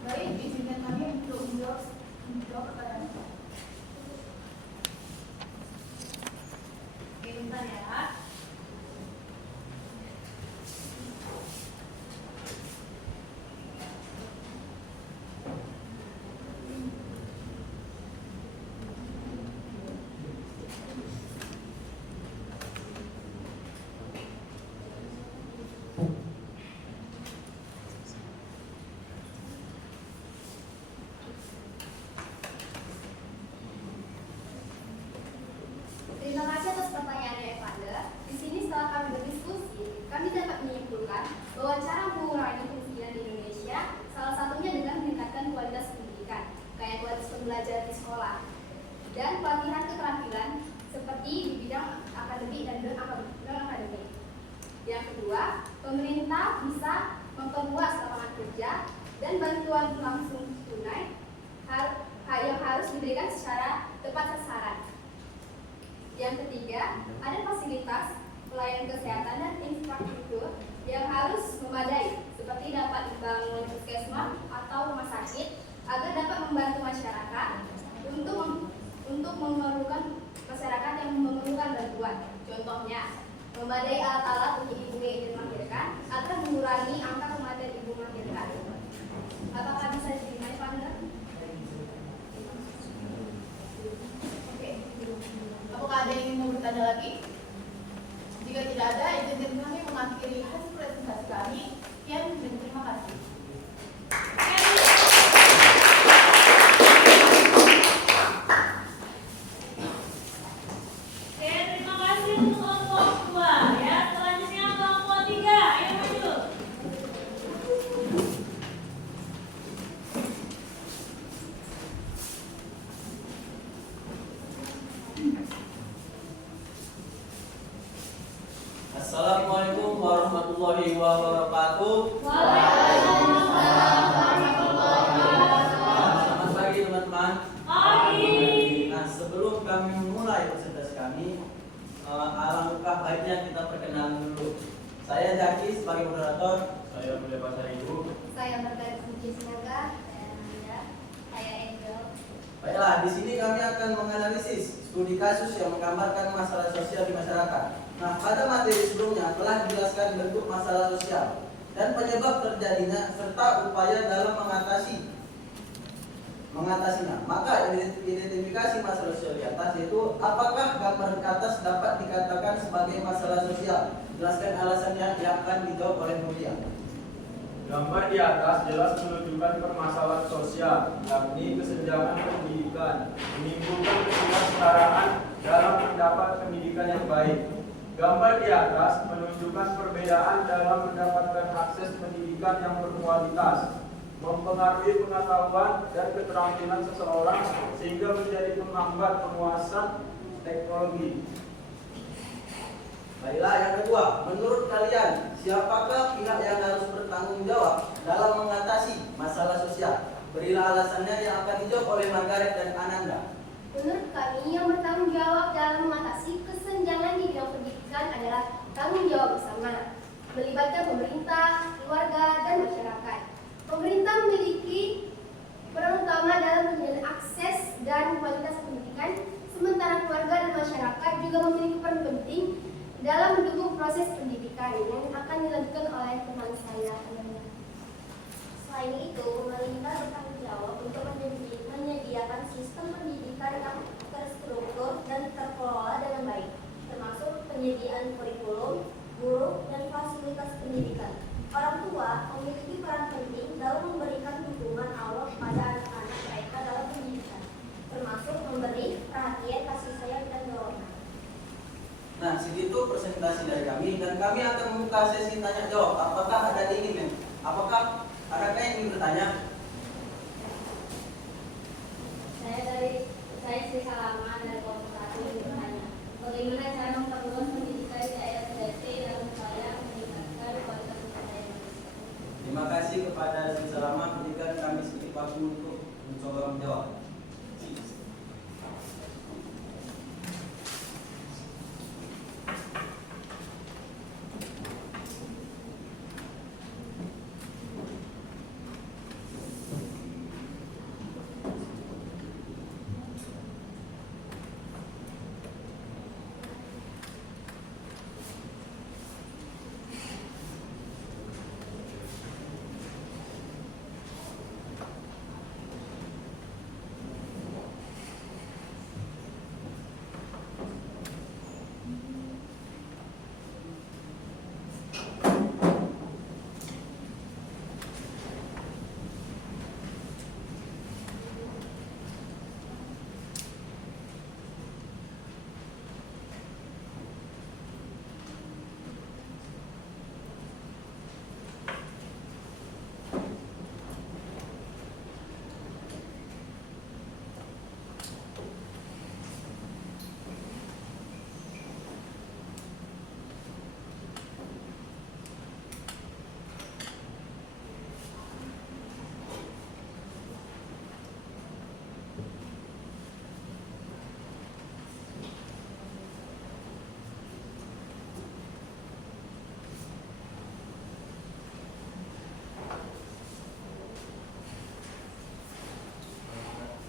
Baik, izinkan kami untuk menjawab pertanyaan. Oke, bentar ya. Terima kasih atas pertanyaannya, Evander. Di sini setelah kami berdiskusi, kami dapat menyimpulkan bahwa cara mengurangi kemiskinan di Indonesia salah satunya dengan meningkatkan kualitas pendidikan, kayak kualitas pembelajaran di sekolah, dan pelatihan keterampilan seperti di bidang akademik dan non-akademik. Yang kedua, pemerintah bisa memperluas lapangan kerja dan bantuan langsung tunai yang harus diberikan secara tepat sasaran. Yang ketiga, ada fasilitas pelayanan kesehatan dan infrastruktur yang harus memadai, seperti dapat dibangun puskesmas atau rumah sakit agar dapat membantu masyarakat untuk memerlukan masyarakat yang memerlukan bantuan. Contohnya, memadai alat-alat untuk ibu dan warahmatullahi wabarakatuh. Waalaikumsalam warahmatullahi wabarakatuh. Selamat pagi teman-teman. Pagi. Nah, sebelum kami memulai presentasi kami, alangkah baiknya kita perkenalan dulu. Saya Jaki sebagai moderator. Saya Mulia Bahasa Ibu. Saya Margaret Puji Semoga. Saya Nanda. Saya Angel. Baiklah, di sini kami akan menganalisis studi kasus yang menggambarkan masalah sosial di masyarakat. Nah, pada materi sebelumnya telah dijelaskan bentuk masalah sosial dan penyebab terjadinya serta upaya dalam mengatasinya. Maka identifikasi masalah sosial di atas yaitu apakah gambar di atas dapat dikatakan sebagai masalah sosial? Jelaskan alasannya yang akan dijawab oleh Mulia. Gambar di atas jelas menunjukkan permasalahan sosial, yakni kesenjangan pendidikan, menimbulkan ketidaksetaraan dalam mendapat pendidikan yang baik. Gambar di atas menunjukkan perbedaan dalam mendapatkan akses pendidikan yang berkualitas, mempengaruhi pengetahuan dan keterampilan seseorang sehingga menjadi penghambat penguasaan teknologi. Baiklah, yang kedua, menurut kalian siapakah pihak yang harus bertanggung jawab dalam mengatasi masalah sosial? Berilah alasannya yang akan dijawab oleh Margaret dan Ananda. Menurut kami, yang bertanggung jawab dalam mengatasi kesenjangan di bidang pendidikan adalah tanggung jawab bersama, melibatkan pemerintah, keluarga, dan masyarakat. Pemerintah memiliki peran utama dalam menyediakan akses dan kualitas pendidikan, sementara keluarga dan masyarakat juga memiliki peran penting dalam mendukung proses pendidikan yang akan dilakukan oleh teman saya. Selain itu, pemerintah bertanggung jawab untuk menyediakan sistem pendidikan yang terstruktur dan terkelola dengan baik, termasuk penyediaan kurikulum, guru, dan fasilitas pendidikan. Orang tua memiliki peran penting dalam memberikan dukungan awal kepada anak-anak mereka dalam pendidikan, termasuk memberi perhatian, kasih sayang, dan dorongan. Nah, segitu presentasi dari kami dan kami akan membuka sesi tanya jawab. Apakah ada yang ingin? Apakah adakah yang ingin bertanya? Saya Sri Salama dari kelompok 1 ingin bertanya, bagaimana cara memperluas pendidikan di daerah pedesaan dalam upaya meningkatkan kualitas sumber daya manusia? Terima kasih kepada Sri Salama. Berikan kami sedikit waktu untuk mencoba menjawab.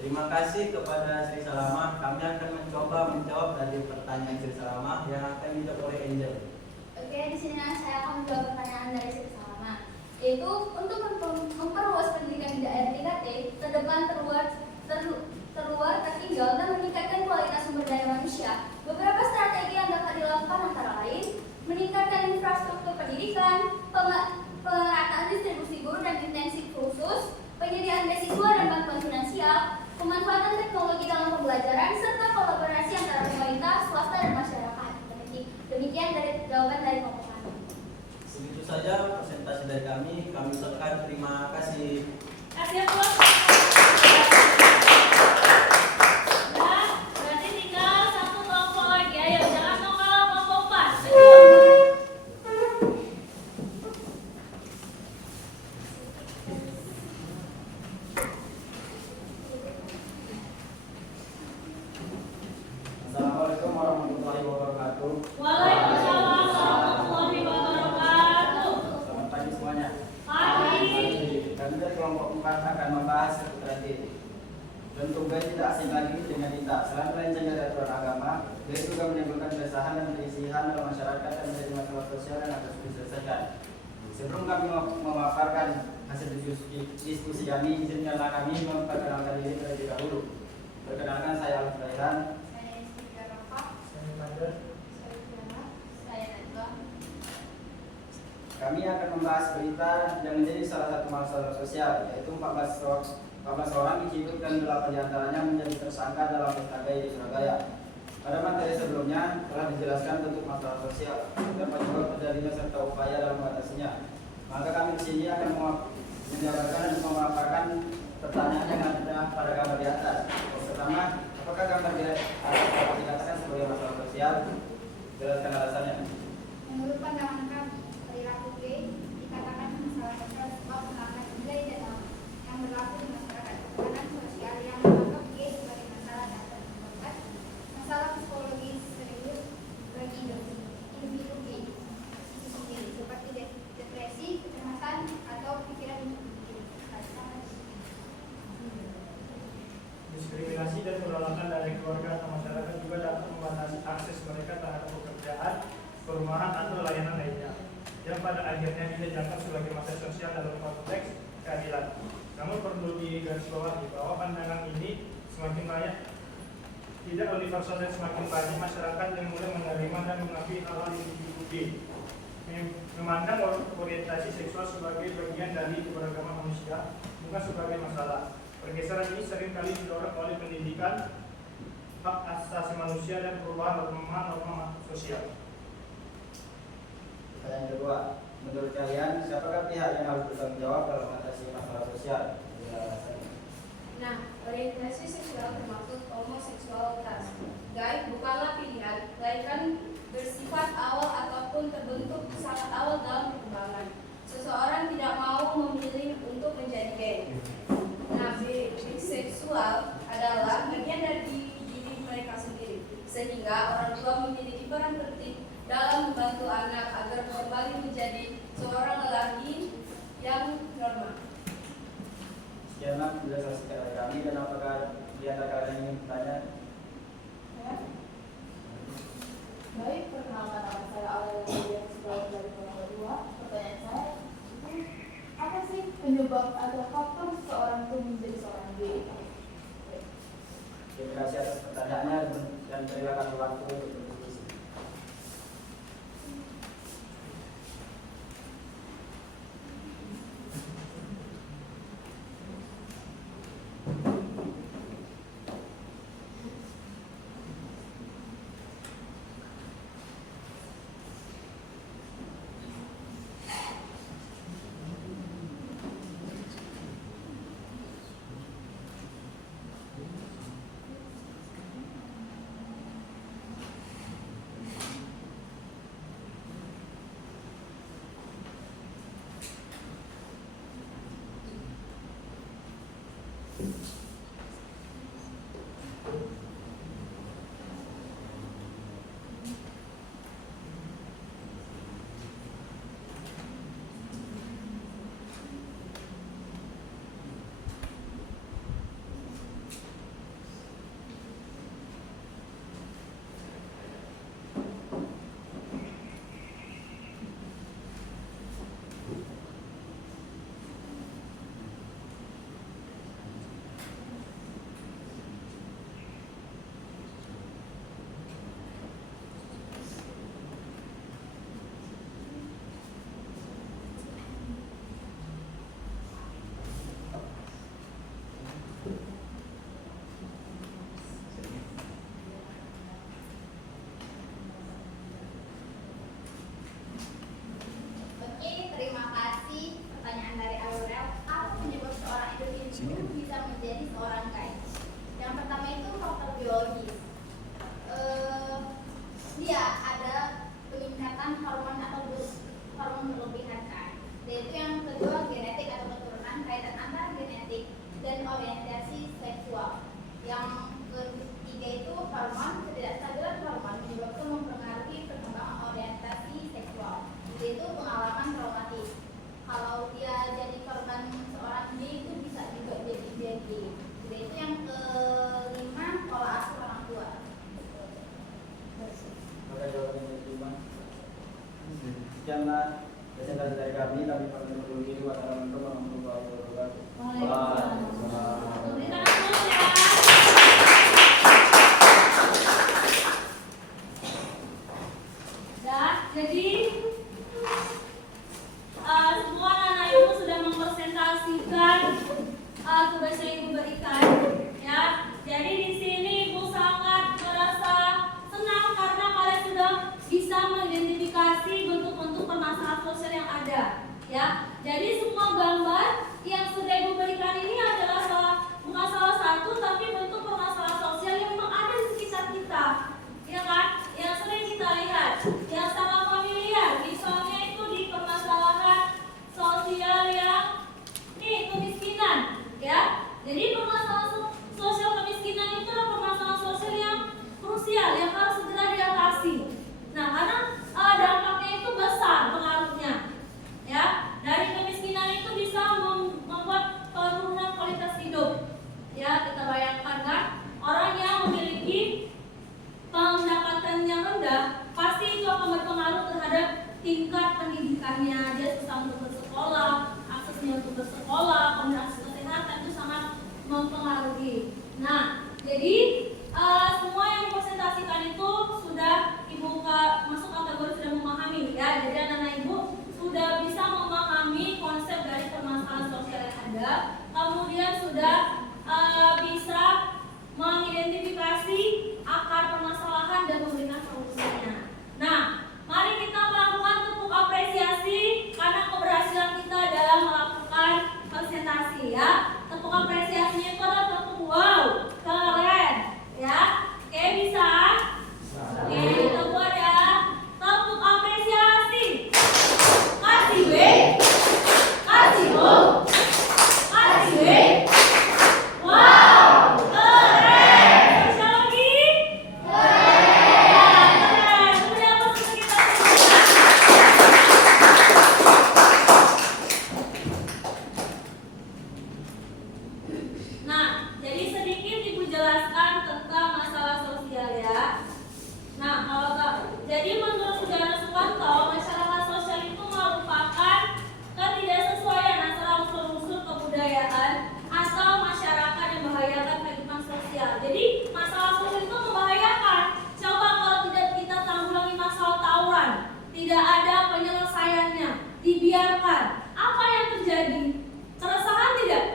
Terima kasih kepada Sri Salama. Kami akan mencoba menjawab dari pertanyaan Sri Salama yang akan dijawab oleh Angel. Oke, di sini saya akan menjawab pertanyaan dari Sri Salama, yaitu untuk memperluas pendidikan di daerah 3T, terdepan, terluar, tertinggal, dan meningkatkan kualitas sumber daya manusia. Beberapa strategi yang dapat dilakukan antara lain meningkatkan infrastruktur pendidikan, pemerataan distribusi guru dan intensif khusus, penyediaan beasiswa dan bantuan finansial, pemanfaatan teknologi dalam pembelajaran, serta kolaborasi antara pemerintah, swasta, dan masyarakat. Demikian dari jawaban dari kelompok kami. Segitu saja presentasi dari kami. Kami ucapkan terima kasih. Kasih aplaus. Nah, berarti tinggal satu kelompok lagi. Ayo, jangan mau kalah kelompok 4. keempat akan membahas seputaran diri. Tentu tidak asing lagi dengan kita. Selain melenceng dari aturan agama, dia juga menimbulkan keresahan dan perselisihan dalam masyarakat dan menjadi masalah sosial yang harus diselesaikan. Sebelum kami memaparkan hasil diskusi kami, izinkanlah kami memperkenalkan diri terlebih dahulu. Perkenalkan, saya Alif Raihan. Saya Istika Rafa. Saya Fajar. Saya Fiana. Saya Najwa. Kami akan membahas berita yang menjadi salah satu masalah sosial, yaitu 14 orang diciduk dan 8 diantaranya menjadi tersangka dalam pesta gay di Surabaya. Pada materi sebelumnya telah dijelaskan bentuk masalah sosial dan penyebab terjadinya serta upaya dalam mengatasinya. Maka kami di sini akan menjabarkan dan memaparkan pertanyaan yang ada pada gambar di atas. Pertama, apakah gambar di atas dapat dikatakan sebagai masalah sosial? Jelaskan alasannya. Menurut pandangan kami, perilaku gay dikatakan masalah sosial sebab mengangkat nilai dan yang berlaku di masyarakat, tekanan sosial yang menganggap gay sebagai masalah dan menyebabkan masalah psikologis serius bagi individu gay itu sendiri, seperti depresi, kecemasan, atau pikiran bunuh diri. Diskriminasi dan penolakan dari keluarga atau masyarakat juga dapat membatasi akses mereka terhadap pekerjaan, perumahan, atau layanan lainnya, yang pada akhirnya dijadikan sebagai masalah sosial dalam konteks keadilan. Namun perlu digarisbawahi bahwa pandangan ini semakin banyak tidak universal dan semakin banyak masyarakat yang mulai menerima dan mengakui hal-hal individu gay, memandang orientasi seksual sebagai bagian dari keberagaman manusia, bukan sebagai masalah. Pergeseran ini seringkali didorong oleh pendidikan, hak asasi manusia, dan perubahan norma-norma sosial. Pertanyaan kedua, menurut kalian siapakah pihak yang harus bertanggung jawab dalam mengatasi masalah sosial? Nah, orientasi seksual termasuk homoseksualitas. Gay bukanlah pilihan, melainkan bersifat awal ataupun terbentuk sangat awal dalam perkembangan. Seseorang tidak mau memilih untuk menjadi gay. Nah, biseksual adalah bagian dari diri mereka sendiri, sehingga orang tua memiliki peran penting dalam membantu anak agar kembali menjadi seorang lelaki yang normal. Sekianlah penjelasan dari kami, dan apakah di antara kalian ingin bertanya? Ya. Baik, perkenalkan nama saya Aurelia sekolah dari Kelas 2. Pertanyaan saya, apa sih penyebab atau faktor seseorang itu menjadi seorang gay? Terima kasih atas pertanyaannya, dan berilah kami waktu untuk berdiskusi. Oke, terima kasih. Pertanyaan dari Aurel, apa penyebab seorang individu bisa menjadi seorang gay? Yang pertama itu faktor biologis. Dia ada peningkatan hormon atau hormon berlebihan kan. Dan itu yang kedua genetik atau keturunan, kaitan antara genetik dan orientasi seksual. Yang ketiga itu hormon, ketidakstabilan hormon menyebabkan mempengaruhi perkembangan orientasi seksual. Itu pengalaman traumatis. Kalau dia jadi korban seorang gay itu bisa kami pada undur diri. Wassalamualaikum warahmatullahi wabarakatuh. Waalaikumsalam. Berikan applause ya. Ya, jadi semua anak ibu sudah mempresentasikan tugas yang ibu berikan. Ya, jadi di sini ibu sangat merasa senang karena kalian sudah bisa mengidentifikasi bentuk-bentuk permasalahan sosial yang ada. Ya, jadi semua gambar yang sudah ibu berikan ini adalah bukan salah satu, tapi bentuk permasalahan sosial yang memang ada di sekitar kita, ya kan? Yang sering kita lihat, yang sangat familiar, misalnya itu di permasalahan sosial yang kemiskinan, ya. Jadi permasalahan sosial kemiskinan itu adalah permasalahan sosial yang krusial yang harus segera diatasi. Nah, karena dampaknya itu besar pengaruhnya, ya. Dari kemiskinan itu bisa membuat penurunan kualitas hidup. Ya, kita bayangkan kan, orang yang memiliki pendapatan yang rendah pasti itu akan berpengaruh terhadap tingkat pendidikannya. Dia susah untuk bersekolah, aksesnya untuk bersekolah, kemudian akses kesehatan itu sangat mempengaruhi. Nah, jadi semua yang dipresentasikan itu sudah ibu masuk kategori sudah memahami, ya. Jadi anak-anak ibu sudah bisa memahami konsep dari permasalahan sosial yang ada, kemudian sudah bisa mengidentifikasi akar permasalahan dan memberikan solusinya. Nah, mari kita melakukan tepuk apresiasi karena keberhasilan kita dalam melakukan presentasi, ya. Tepuk apresiasinya itu adalah tepuk wow, keren, ya. Oke, bisa? Oke, kita buat ya. Tepuk apresiasi. Kasih B, kasih O, kasih B. Wow, keren. Bisa lagi? Keren. Kemudian apa sudah kita Nah, jadi sedikit ibu jelaskan tentang masalah sosial, ya. Nah, jadi menurut Saudara Suwanto, masyarakat sosial itu merupakan ketidaksesuaian antara unsur-unsur kebudayaan atau masyarakat yang membahayakan kehidupan sosial. Jadi masalah sosial itu membahayakan. Coba kalau tidak kita tanggulangi masalah tawuran, tidak ada penyelesaiannya, dibiarkan, apa yang terjadi? Keresahan tidak?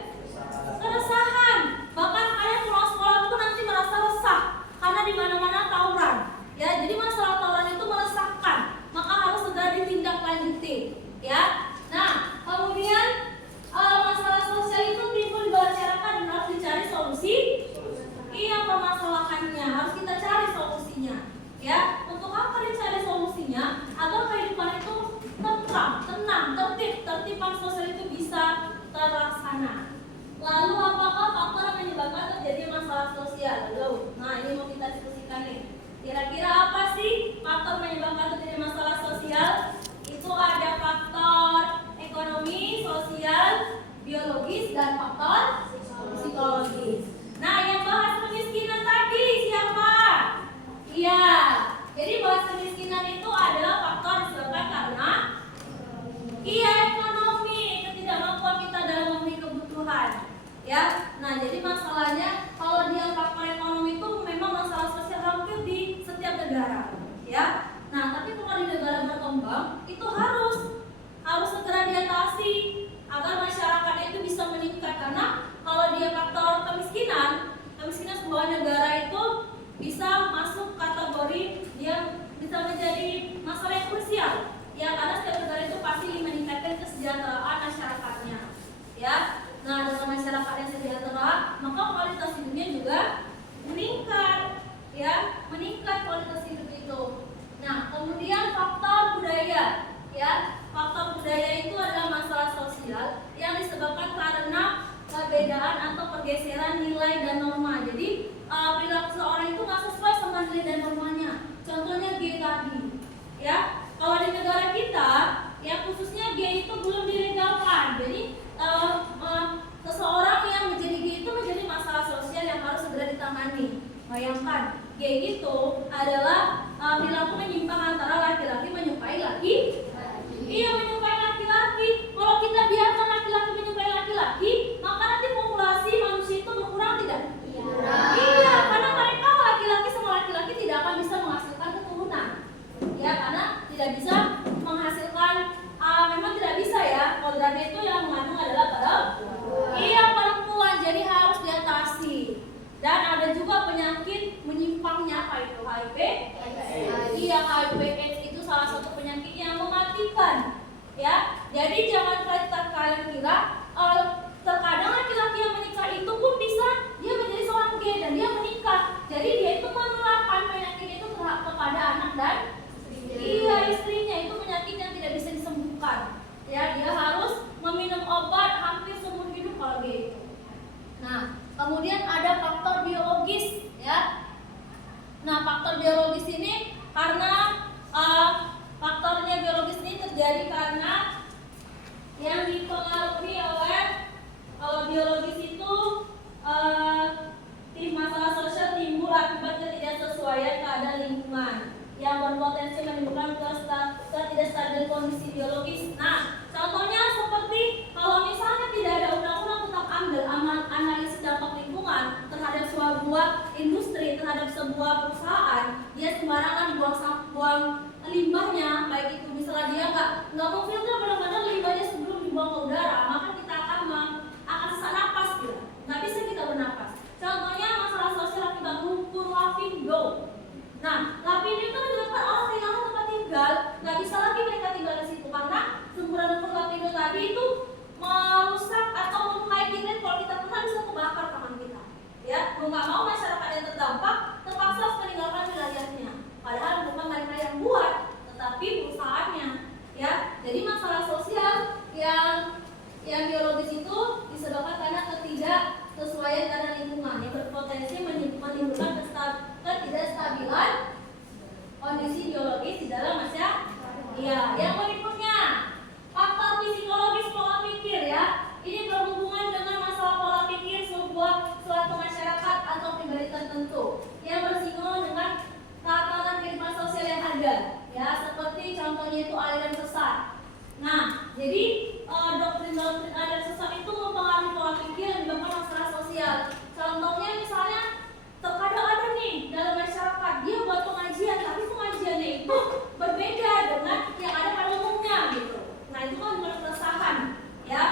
Keresahan. Bahkan kalian pulang sekolah itu nanti merasa resah karena di mana-mana tawuran. Ya, jadi masalah tawuran itu meresahkan, maka harus segera ditindaklanjuti, ya. Nah, kemudian masalah sosial itu timbul di masyarakat dan harus dicari solusi. Iya, permasalahannya harus kita cari solusinya, ya. Untuk apa dicari solusinya? Agar kehidupan itu tentram, tenang, tertiban sosial itu bisa terlaksana. Lalu apakah faktor yang menyebabkan terjadinya masalah sosial? Nah, ini mau kita diskusikan nih. Kira-kira apa sih faktor menyebabkan terjadinya masalah sosial? Itu ada faktor ekonomi, sosial, biologis, dan faktor psikologis. Nah, yang bahas kemiskinan tadi siapa? Iya. Jadi bahas kemiskinan itu adalah faktor disebabkan karena ekonomi, ketidakmampuan kita dalam memenuhi kebutuhan. Ya. Nah, jadi masalahnya kalau dia faktor ekonomi itu memang masalah sosial hampir di setiap negara, ya. Nah, tapi kalau di negara berkembang itu harus segera diatasi agar masyarakatnya itu bisa meningkat, karena kalau dia faktor kemiskinan sebuah negara itu bisa masuk kategori yang bisa menjadi masalah yang krusial, ya, karena setiap negara itu pasti meningkatkan kesejahteraan masyarakatnya, ya. Nah, dengan masyarakat yang sejahtera, maka kualitas hidupnya juga meningkat, ya, meningkat kualitas hidup itu. Nah, kemudian faktor budaya, ya. Faktor budaya itu adalah masalah sosial yang disebabkan karena perbedaan atau pergeseran nilai dan norma. Jadi perilaku seorang itu nggak sesuai sama nilai dan normanya. Contohnya G tadi, ya. Kalau di negara kita, ya khususnya G jadi doktrin-doktrin ajaran sesat itu mempengaruhi pola pikir dan menyebabkan masalah sosial. Contohnya misalnya terkadang ada nih dalam masyarakat dia buat pengajian, tapi pengajiannya itu berbeda dengan yang ada pada umumnya gitu. Nah itu kan keresahan, ya,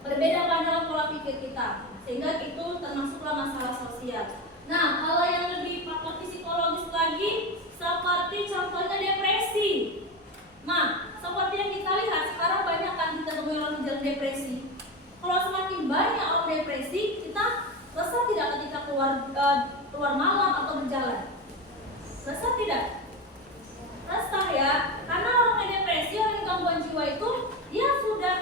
berbeda pandangan pola pikir kita, sehingga itu termasuklah masalah sosial. Nah kalau yang lebih faktor psikologis lagi, seperti contohnya depresi. Nah seperti yang kita lihat sekarang banyak kan kita temui orang gejala depresi. Kalau semakin banyak orang depresi, kita resah tidak ketika keluar malam atau berjalan? Resah tidak? Resah ya, karena orang yang depresi, orang yang gangguan jiwa itu dia sudah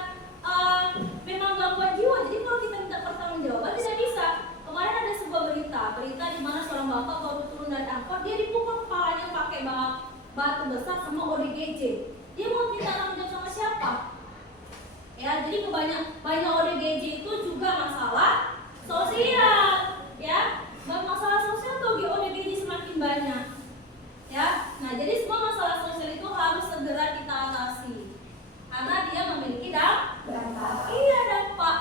memang gangguan jiwa. Jadi kalau kita minta pertanggungjawaban tidak bisa. Kemarin ada sebuah berita di mana seorang bapak baru turun dari angkot, dia dipukul kepalanya pakai batu besar sama ODGJ. Dia mau minta tanggung jawab sama siapa? Ya, jadi banyak ODGJ itu juga masalah sosial, ya. Masalah sosial bagi ODGJ semakin banyak, ya. Nah, jadi semua masalah sosial itu harus segera kita atasi, karena dia memiliki dampak. Iya,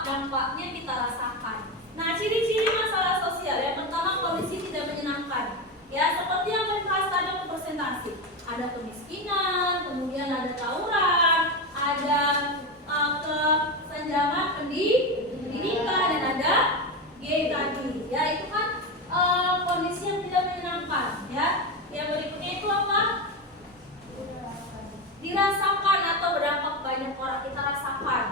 dampaknya kita rasakan. Nah, ciri-ciri masalah sosial yang pertama, kondisi tidak menyenangkan, ya. Seperti yang dibahas tadi untuk presentasi, ada kemiskinan, kemudian ada tawuran, ada kesenjangan pendidikan, dan ada gay tadi, ya. Itu kan kondisi yang tidak menyenangkan, ya. Yang berikutnya itu apa? Dirasakan atau berdampak banyak orang, kita rasakan,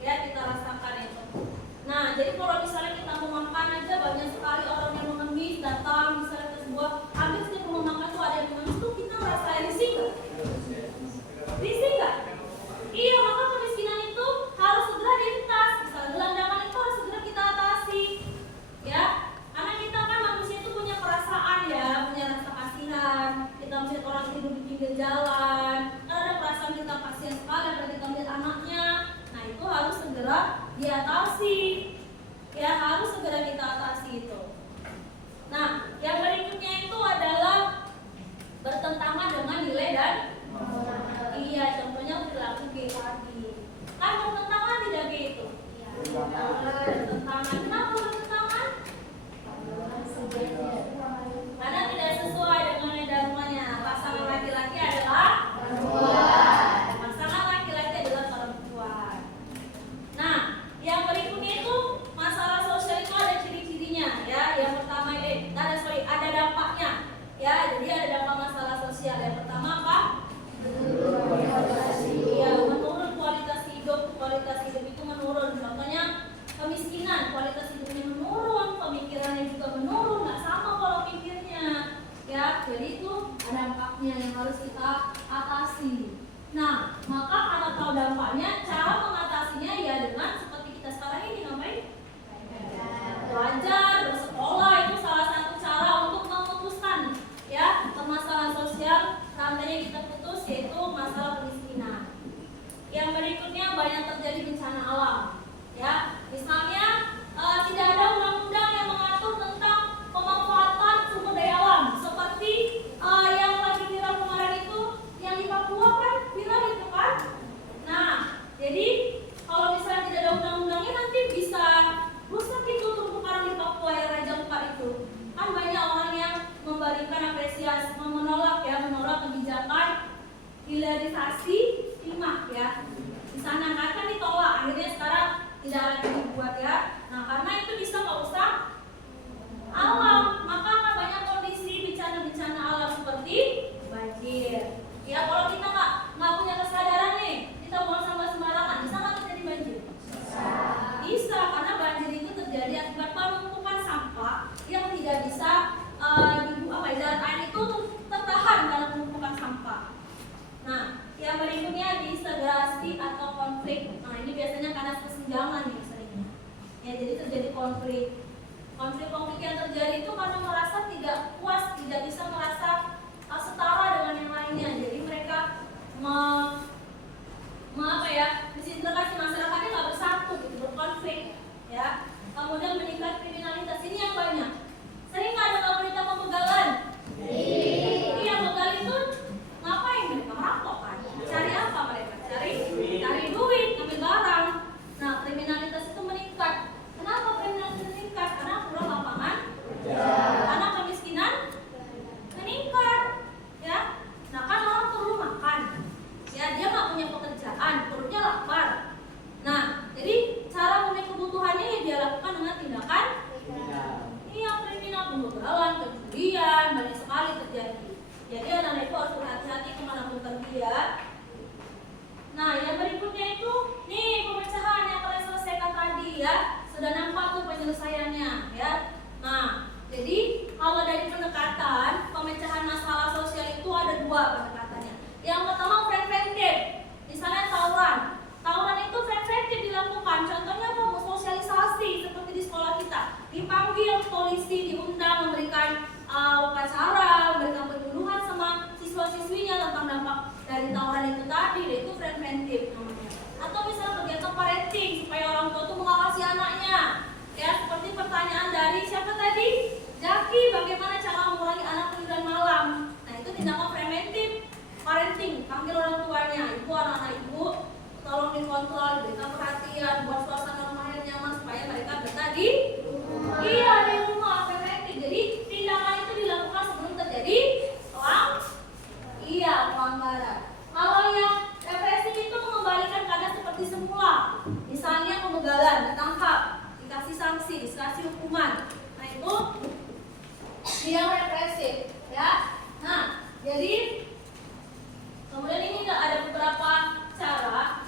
ya, kita rasakan itu. Nah, jadi kalau misalnya kita mau makan aja banyak sekali orang yang mengemis datang misalnya ke sebuah, habis di rumah makan tuh ada yang mengemis tuh, kita merasa risih nggak? Risih nggak? Iya, maka kemiskinan itu harus segera dilintas. Misalnya gelandangan itu harus segera kita atasi, ya. Karena kita kan manusia itu punya perasaan, ya, punya rasa kasihan. Kita melihat orang tidur di pinggir jalan, kan ada perasaan kita kasihan sekali apalagi kita melihat anaknya. Nah itu harus segera diatasi, ya, harus segera kita atasi itu. Nah yang berikutnya itu adalah bertentangan dengan nilai dan iya, contohnya perilaku gay tadi. Kan bertentangan tidak gay itu? Bertentangan. Kenapa bertentangan? Karena tidak sesuai dengan dharmanya. Pasangan laki-laki adalah perempuan. Pasangan laki-laki adalah perempuan. Nah, yang berikutnya itu masalah sosial itu ada ciri-cirinya, ya. Yang pertama ada dampaknya, ya. Jadi ada dampak masalah sosial. Yang pertama apa? Iya, menurun kualitas hidup itu menurun. Contohnya kemiskinan, kualitas hidupnya menurun, pemikirannya juga menurun, nggak sama pola pikirnya, ya. Jadi itu ada dampaknya yang harus kita atasi. Nah, maka karena tahu dampaknya, cara mengatasinya ya dengan seperti kita sekarang ini, ngapain? Belajar, bersekolah, itu salah satu cara untuk memutuskan, ya, permasalahan sosial rantainya kita putus, yaitu masalah kemiskinan. Yang berikutnya banyak terjadi bencana alam, ya. Misalnya tidak ada undang-undang yang mengatur tentang pemanfaatan sumber daya alam, seperti yang lagi viral kemarin itu, yang di Papua kan viral itu kan. Nah, jadi kalau misalnya tidak ada undang-undangnya nanti bisa rusak itu terumbu karang di Papua yang Raja Ampat itu. Kan banyak orang yang memberikan apresiasi, menolak kebijakan hilirisasi timah, ya. Di sana kan ditolak, akhirnya sekarang tidak lagi dibuat, ya. Nah, karena itu bisa merusak alam, maka akan banyak kondisi bencana-bencana alam seperti banjir. Ya, kalau kita nggak punya kesadaran nih, kita buang sampah sembarangan, bisa nggak terjadi banjir? Bisa, karena banjir itu terjadi akibat penumpukan sampah yang tidak bisa jalan air itu tertahan dalam penumpukan sampah. Nah, yang berikutnya disintegrasi atau konflik. Nah, ini biasanya karena kesenjangan nih seringnya. Ya, jadi terjadi konflik. Konflik-konflik yang terjadi itu karena merasa tidak puas, tidak bisa merasa setara dengan yang lainnya. Jadi mereka disintegrasi, masyarakatnya nggak bersatu, gitu, berkonflik, ya. Kemudian meningkat kriminalitas, ini yang banyak. Sering nggak ada berita pembegalan? Iya, begal itu ngapain mereka? Merampok kan? Cari apa mereka? Cari duit. dikontrol, diberikan perhatian, buat suasana rumah yang nyaman supaya mereka betah di rumah preventif. Jadi tindakan itu dilakukan sebelum terjadi pelanggaran. Kalau yang represif itu mengembalikan keadaan seperti semula, misalnya pembegalan, ditangkap, dikasih sanksi, dikasih hukuman. Nah itu yang represif, ya. Nah, jadi kemudian ini ada beberapa cara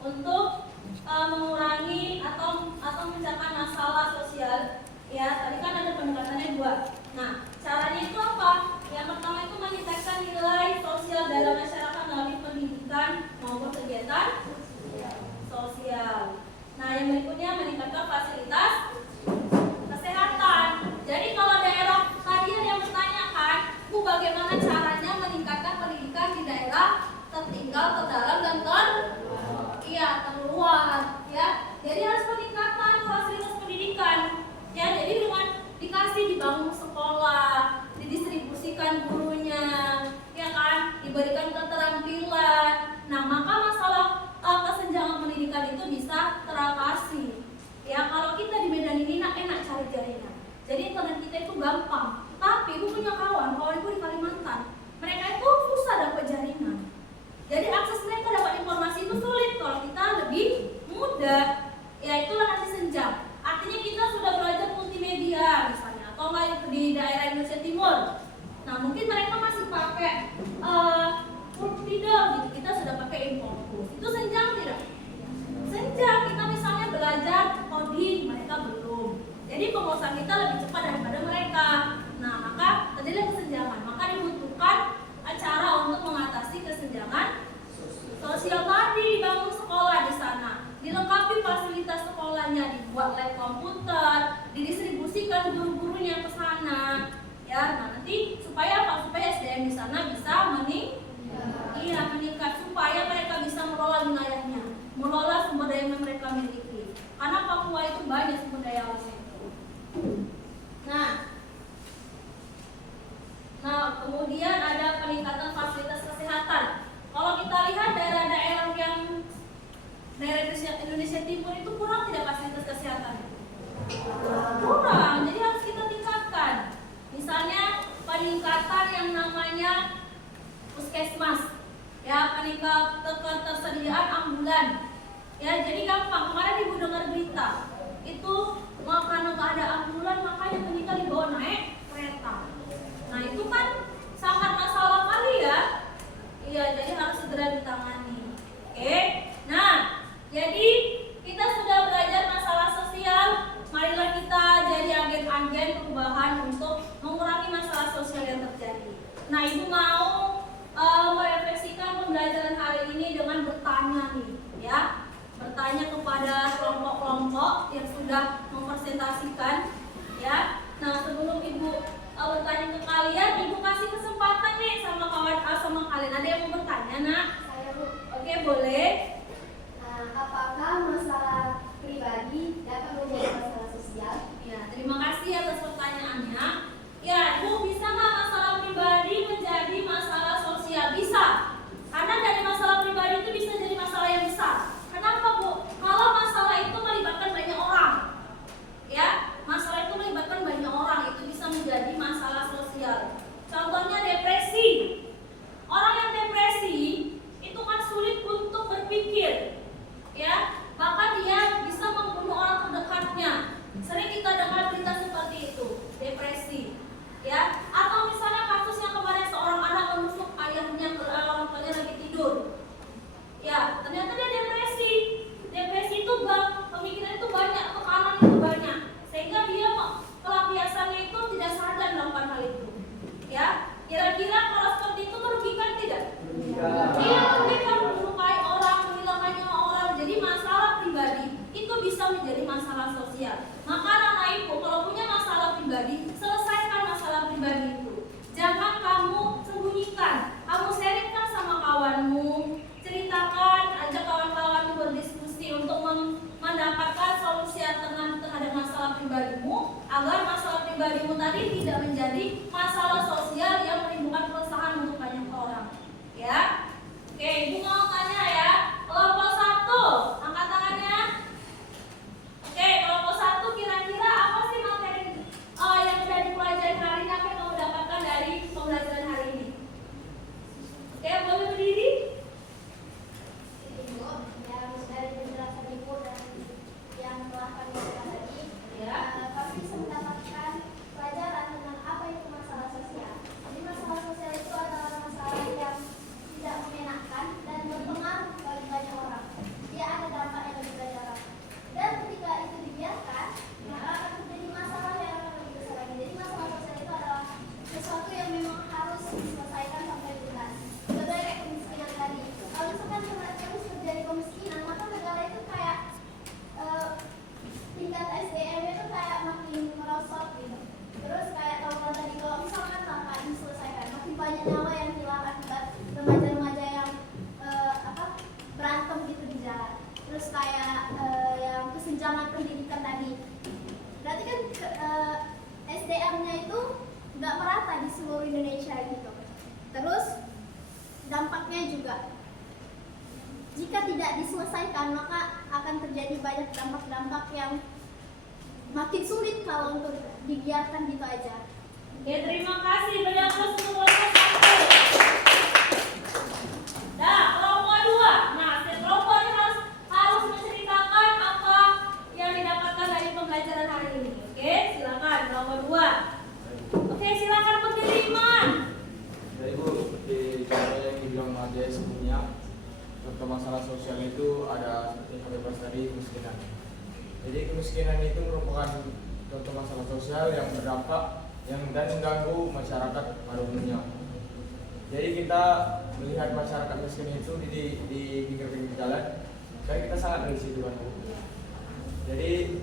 untuk mengurangi atau mencegah masalah sosial. Ya, tadi kan ada pendekatannya 2. Nah, caranya itu apa? Yang pertama itu meningkatkan nilai sosial dalam masyarakat melalui pendidikan maupun kegiatan sosial. Nah, yang berikutnya meningkatkan fasilitas kesehatan. Jadi kalau daerah tadi ada yang bertanyakan, Bu, bagaimana caranya meningkatkan pendidikan di daerah tertinggal, terdalam dan terluar, ya. Jadi harus peningkatan fasilitas pendidikan. Ya, jadi dengan dikasih dibangun sekolah, didistribusikan gurunya, ya kan, diberikan keterampilan. Nah, maka masalah kesenjangan pendidikan itu bisa teratasi. Ya, kalau kita di Medan ini enak cari jaringan. Jadi internet kita itu gampang. Tapi ibu punya kawan ibu di Kalimantan, mereka itu susah dapat jaringan. Jadi akses mereka dapat informasi itu sulit. Kalau kita lebih mudah, ya itulah nanti senjang. Artinya kita sudah belajar multimedia misalnya, atau nggak di daerah Indonesia Timur. Nah, mungkin mereka masih pakai tidak gitu. Kita sudah pakai Infocus. Itu senjang tidak? Senjang. Kita misalnya belajar coding, mereka belum. Jadi penguasaan kita lebih cepat daripada mereka. Nah, maka terjadi kesenjangan. Maka dibutuhkan cara untuk mengatasi kesenjangan sosial tadi, dibangun sekolah di sana, dilengkapi fasilitas sekolahnya, dibuat lab komputer, didistribusikan guru-gurunya ke sana, ya. Nah, nanti supaya SDM di sana bisa meningkat, supaya mereka bisa mengelola wilayahnya, mengelola sumber daya yang mereka miliki. Karena Papua itu banyak sumber daya alamnya itu. Nah, kemudian ada peningkatan fasilitas kesehatan. Kalau kita lihat daerah-daerah yang daerah Indonesia Timur itu kurang tidak fasilitas kesehatan? Kurang, jadi harus kita tingkatkan. Misalnya peningkatan yang namanya puskesmas, ya, peningkatan ketersediaan ambulan. Ya, jadi gampang. Kemarin ibu dengar berita itu karena nggak ada ambulan makanya meninggal dibawa naik kereta. Nah, itu kan sangat masalah kali ya. Iya, jadi harus segera ditangani. Oke. Nah, jadi kita sudah belajar masalah sosial. Marilah kita jadi agen-agen perubahan untuk mengurangi masalah sosial yang terjadi. Nah, ibu mau merefleksikan pembelajaran hari ini dengan bertanya nih, ya. Bertanya kepada kelompok-kelompok yang sudah mempresentasikan, ya. Nah, sebelum ibu bertanya ke kalian, ibu kasih kesempatan nih sama kawan sama kalian. Ada yang mau bertanya, nak? Saya, Bu. Oke, boleh. Apakah masalah pribadi dapat menjadi masalah sosial? Ya, terima kasih atas pertanyaannya. Ya, Bu, bisa nggak masalah pribadi menjadi masalah sosial? Bisa. Karena dari masalah pribadi itu bisa jadi masalah yang besar. Kenapa, Bu? Kalau masalah itu melibatkan banyak orang, ya, masalah itu melibatkan banyak orang, itu bisa menjadi masalah sosial. Contohnya depresi. Orang yang depresi itu kan sulit untuk berpikir, ya, bahkan dia bisa membunuh orang terdekatnya. Sering kita dengar berita seperti itu, depresi, ya. Atau misalnya kasus yang kemarin seorang anak menusuk ayahnya ke orang tuanya lagi tidur, ya, ternyata dia depresi. Depresi itu pemikiran itu banyak, tekanan itu banyak, sehingga dia pelampiasannya itu tidak sadar melakukan hal itu, ya. Kira-kira kalau seperti itu merugikan tidak? Iya, merugikan, melukai orang, menghilangkan nyawa orang. Jadi masalah pribadi itu bisa menjadi masalah sosial. Maka anak ibu kalau punya masalah pribadi, selesaikan masalah pribadi itu. Jangan kamu sembunyikan, kamu sharingkan sama kawanmu, ceritakan, ajak kawan-kawanmu berdiskusi untuk mendapatkan solusi alternatif terhadap masalah pribadimu, agar masalah pribadimu tadi tidak menjadi masalah sosial yang menimbulkan keresahan untuk banyak orang. Ya, oke, ibu mau tanya ya, kelompok 1 terus kayak yang kesenjangan pendidikan tadi. Berarti kan SDM-nya itu nggak merata di seluruh Indonesia gitu. Terus dampaknya juga, jika tidak diselesaikan maka akan terjadi banyak dampak-dampak yang makin sulit kalau untuk dibiarkan gitu aja. Oke, terima kasih. Beri aplaus untuk kelompok 1. Nah, kelompok 2. Nah, setiap kelompok ini harus menceritakan apa yang didapatkan dari pembelajaran hari ini. Oke, silakan kelompok 2. Oke, silakan berdiri, Iman. Jadi Bu, seperti contoh yang dibilang Mbak Dia sebelumnya, contoh masalah sosial itu ada seperti yang bebas tadi, kemiskinan. Jadi kemiskinan itu merupakan contoh masalah sosial yang berdampak dan mengganggu masyarakat pada umumnya. Jadi kita melihat masyarakat miskin itu di pinggir-pinggir jalan, kan kita sangat risih kan Bu. Jadi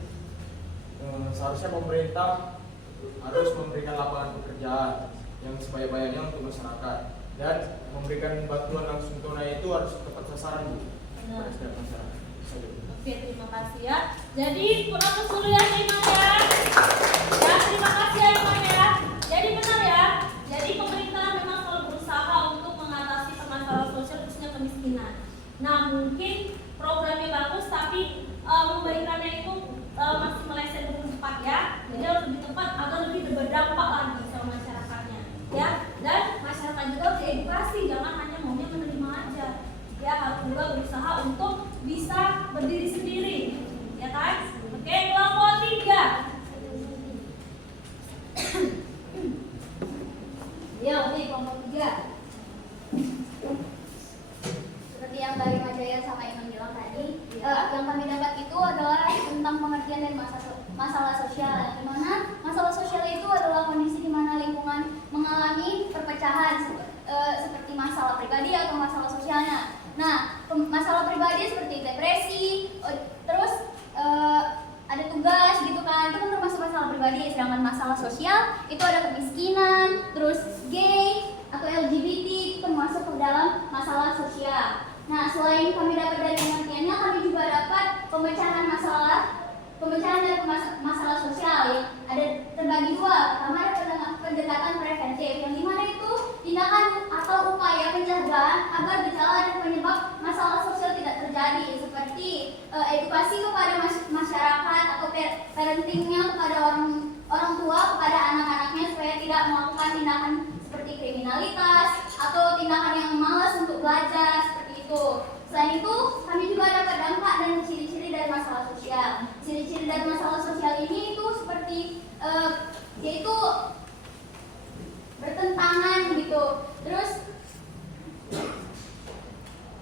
seharusnya pemerintah harus memberikan lapangan pekerjaan yang sebanyak-banyaknya untuk masyarakat dan memberikan bantuan langsung tunai itu harus tepat sasaran Bu pada setiap masyarakat. Oke, terima kasih ya. Jadi kurang dulu ya Iman ya. Ya, terima kasih ya Iman ya. Jadi benar ya. Jadi pemerintah memang selalu berusaha untuk mengatasi permasalahan sosial khususnya kemiskinan. Nah, mungkin programnya bagus tapi memberikannya itu masih meleset lebih tepat ya. Jadi harus lebih tepat agar lebih berdampak lagi sama masyarakatnya. Ya, dan masyarakat juga harus diedukasi, jangan hanya maunya menerima aja. Ya, harus juga berusaha untuk bisa berdiri sendiri, ya kan? Oke, kelompok 3. Ya, oke, kelompok 3. Seperti yang dari Majaya sama Iman bilang tadi, yang kami dapat itu adalah tentang pengertian dan masalah sosial. Di mana masalah sosial itu adalah kondisi di mana lingkungan mengalami perpecahan seperti masalah pribadi atau masalah sosialnya. Nah, masalah pribadi seperti depresi, terus ada tugas gitu kan, itu kan termasuk masalah pribadi. Sedangkan masalah sosial itu ada kemiskinan, terus gay atau LGBT itu termasuk ke dalam masalah sosial. Nah, selain kami dapat dari pengertiannya, kami juga dapat pemecahan dari masalah sosial yang ada terbagi dua. Pertama ada pendekatan preventif, yang dimana itu tindakan atau upaya pencegahan agar gejala dan penyebab masalah sosial tidak terjadi, seperti edukasi kepada masyarakat atau parentingnya kepada orang tua kepada anak-anaknya supaya tidak melakukan tindakan seperti kriminalitas atau tindakan yang malas untuk belajar seperti itu. Selain itu, kami juga dapat dampak dan ciri-ciri dari masalah sosial. Ciri-ciri dari masalah sosial ini itu seperti yaitu bertentangan gitu. Terus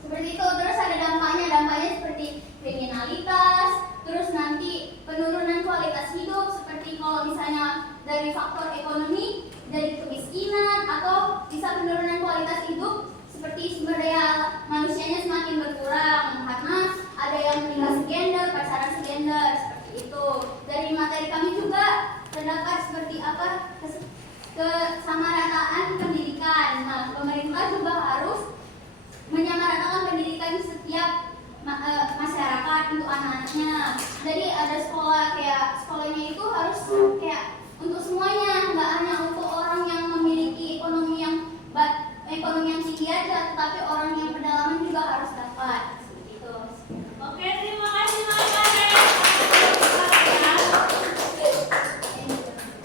seperti itu, terus ada dampaknya seperti kriminalitas, terus nanti penurunan kualitas hidup seperti kalau misalnya dari faktor ekonomi, dari kemiskinan, atau bisa penurunan kualitas hidup seperti sumber daya manusianya semakin berkurang karena ada yang menikah segender, pacaran segender seperti itu. Dari materi kami juga terdapat seperti apa kesamarataan pendidikan. Nah, pemerintah juga harus menyamaratakan pendidikan setiap masyarakat untuk anak-anaknya. Jadi ada sekolahnya itu harus kayak untuk semuanya, nggak hanya untuk orang yang memiliki ekonomi yang tinggi aja, tetapi orang yang pedalaman juga harus dapat seperti itu. Oke, terima kasih Mas Ade.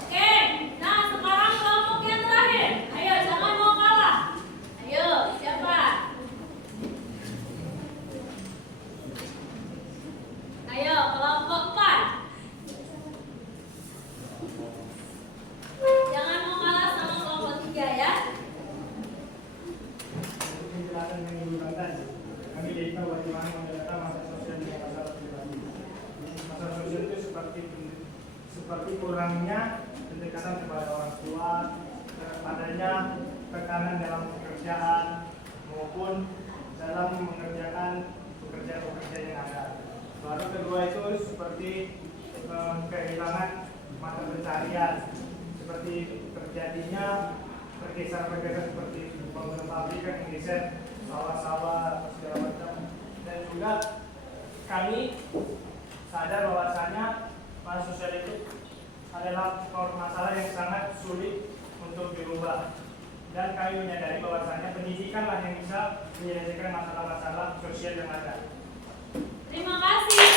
Oke, nah sekarang kelompok yang terakhir. Ayo, jangan mau kalah. Ayo, siapa? Ayo, kelompok 4. Jangan mau kalah sama kelompok 3 ya. Penjelasan yang diberikan tadi, kami lihat bagaimana mengenai masalah sosial dan masalah pribadi. Masalah sosial itu seperti kurangnya pendekatan kepada orang tua, adanya tekanan dalam pekerjaan maupun dalam mengerjakan pekerjaan yang ada. Lalu kedua itu seperti kehilangan mata pencarian, seperti terjadinya pergeseran seperti bangunan pabrik yang geser sawah-sawah segala macam, dan juga kami sadar bahwasanya masalah sosial itu adalah masalah yang sangat sulit untuk dirubah, dan kami menyadari bahwasanya pendidikanlah yang bisa menyelesaikan masalah-masalah sosial yang ada. Terima kasih.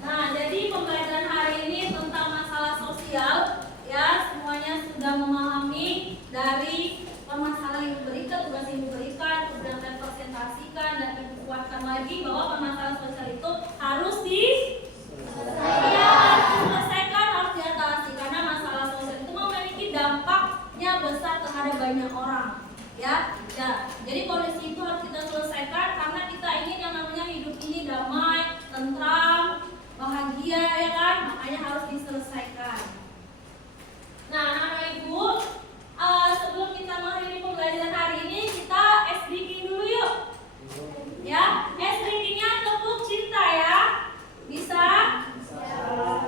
Nah, jadi pembelajaran hari ini tentang masalah sosial, ya semuanya sudah memahami dari permasalahan yang diberikan, tugas yang diberikan, kemudian kalian presentasikan dan dikuatkan lagi bahwa permasalahan sosial itu harus diselesaikan, harus diatasi, karena masalah sosial itu memiliki dampaknya besar terhadap banyak orang. Ya, jadi kondisi itu harus kita selesaikan karena kita ingin yang namanya hidup ini damai, tentram, bahagia, ya kan? Makanya harus diselesaikan. Nah, anak ibu, sebelum kita mengakhiri pembelajaran hari ini, kita ice breaking dulu yuk. Ya, ice breakingnya tepuk cinta ya, bisa?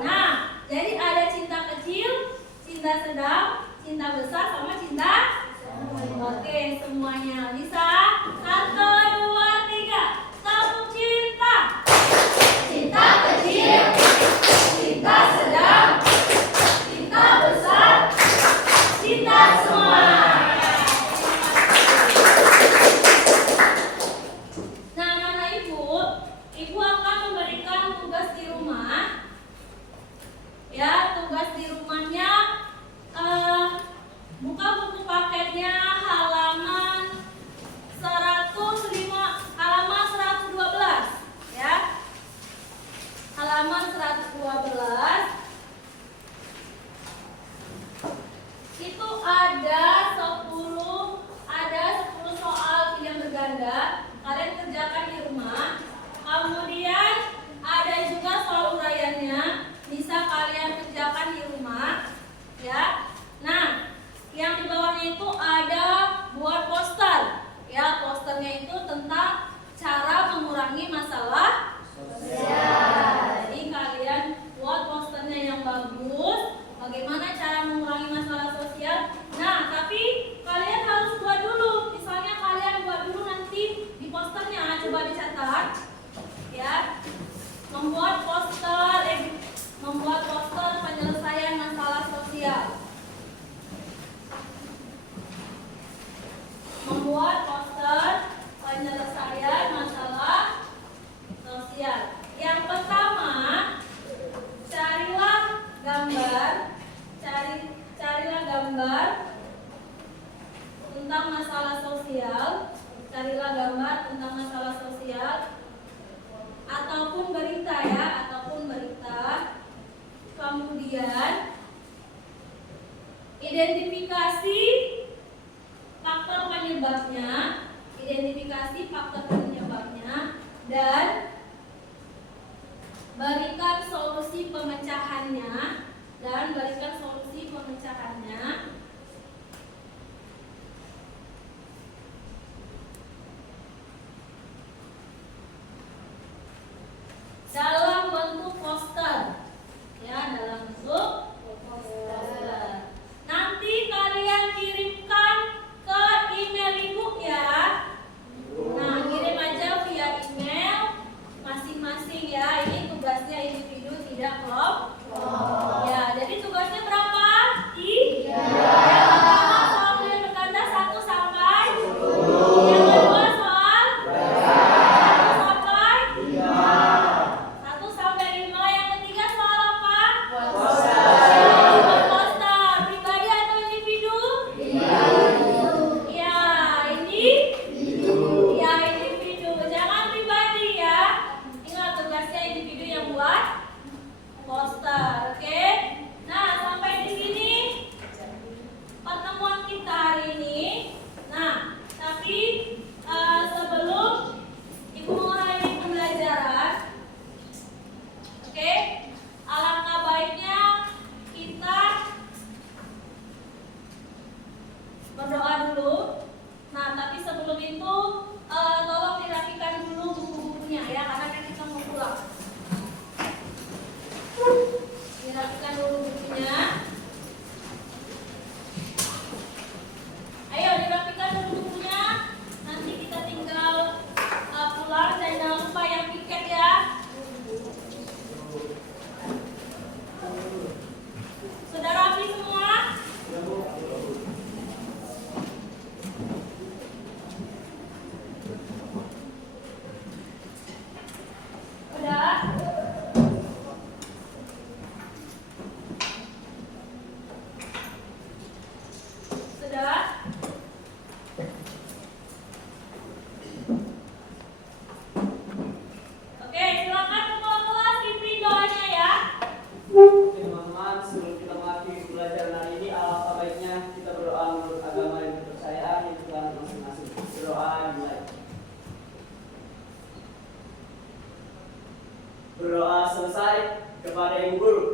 Nah, jadi ada cinta kecil, cinta sedang, cinta besar, sama cinta. Oke, semuanya bisa? 1, 2, 3. Tepuk cinta. Cinta kecil, cinta sedang, cinta besar, cinta semua. Nah, anak ibu akan memberikan tugas di rumah. Ya, tugas di rumahnya buka buku paketnya halaman 112 ya. Halaman 112 itu ada 10 soal pilihan berganda. Kalian kerjakan di rumah. Kemudian ada juga soal uraiannya, bisa kalian kerjakan di rumah ya. Nah, yang di bawahnya itu ada buat poster. Ya, posternya itu tentang cara mengurangi masalah sosial. Jadi kalian buat posternya yang bagus, bagaimana cara mengurangi masalah sosial. Nah, tapi kalian harus buat dulu. Misalnya kalian buat dulu nanti di posternya, coba dicatat. Ya. Membuat poster penyelesaian masalah sosial. Membuat poster penyelesaian masalah sosial. Yang pertama, carilah gambar tentang masalah sosial. Carilah gambar tentang masalah sosial ataupun berita ya, ataupun berita. Kemudian identifikasi faktor penyebabnya, dan berikan solusi pemecahannya. Dalam bentuk poster. Ya, dalam bentuk poster. Nanti kalian kirimkan ke email ibu ya. Nah, kirim aja via email masing-masing ya. Ini tugasnya individu, tidak kelompok. Ya, jadi tugasnya berapa? 3. kepada Ibu Guru.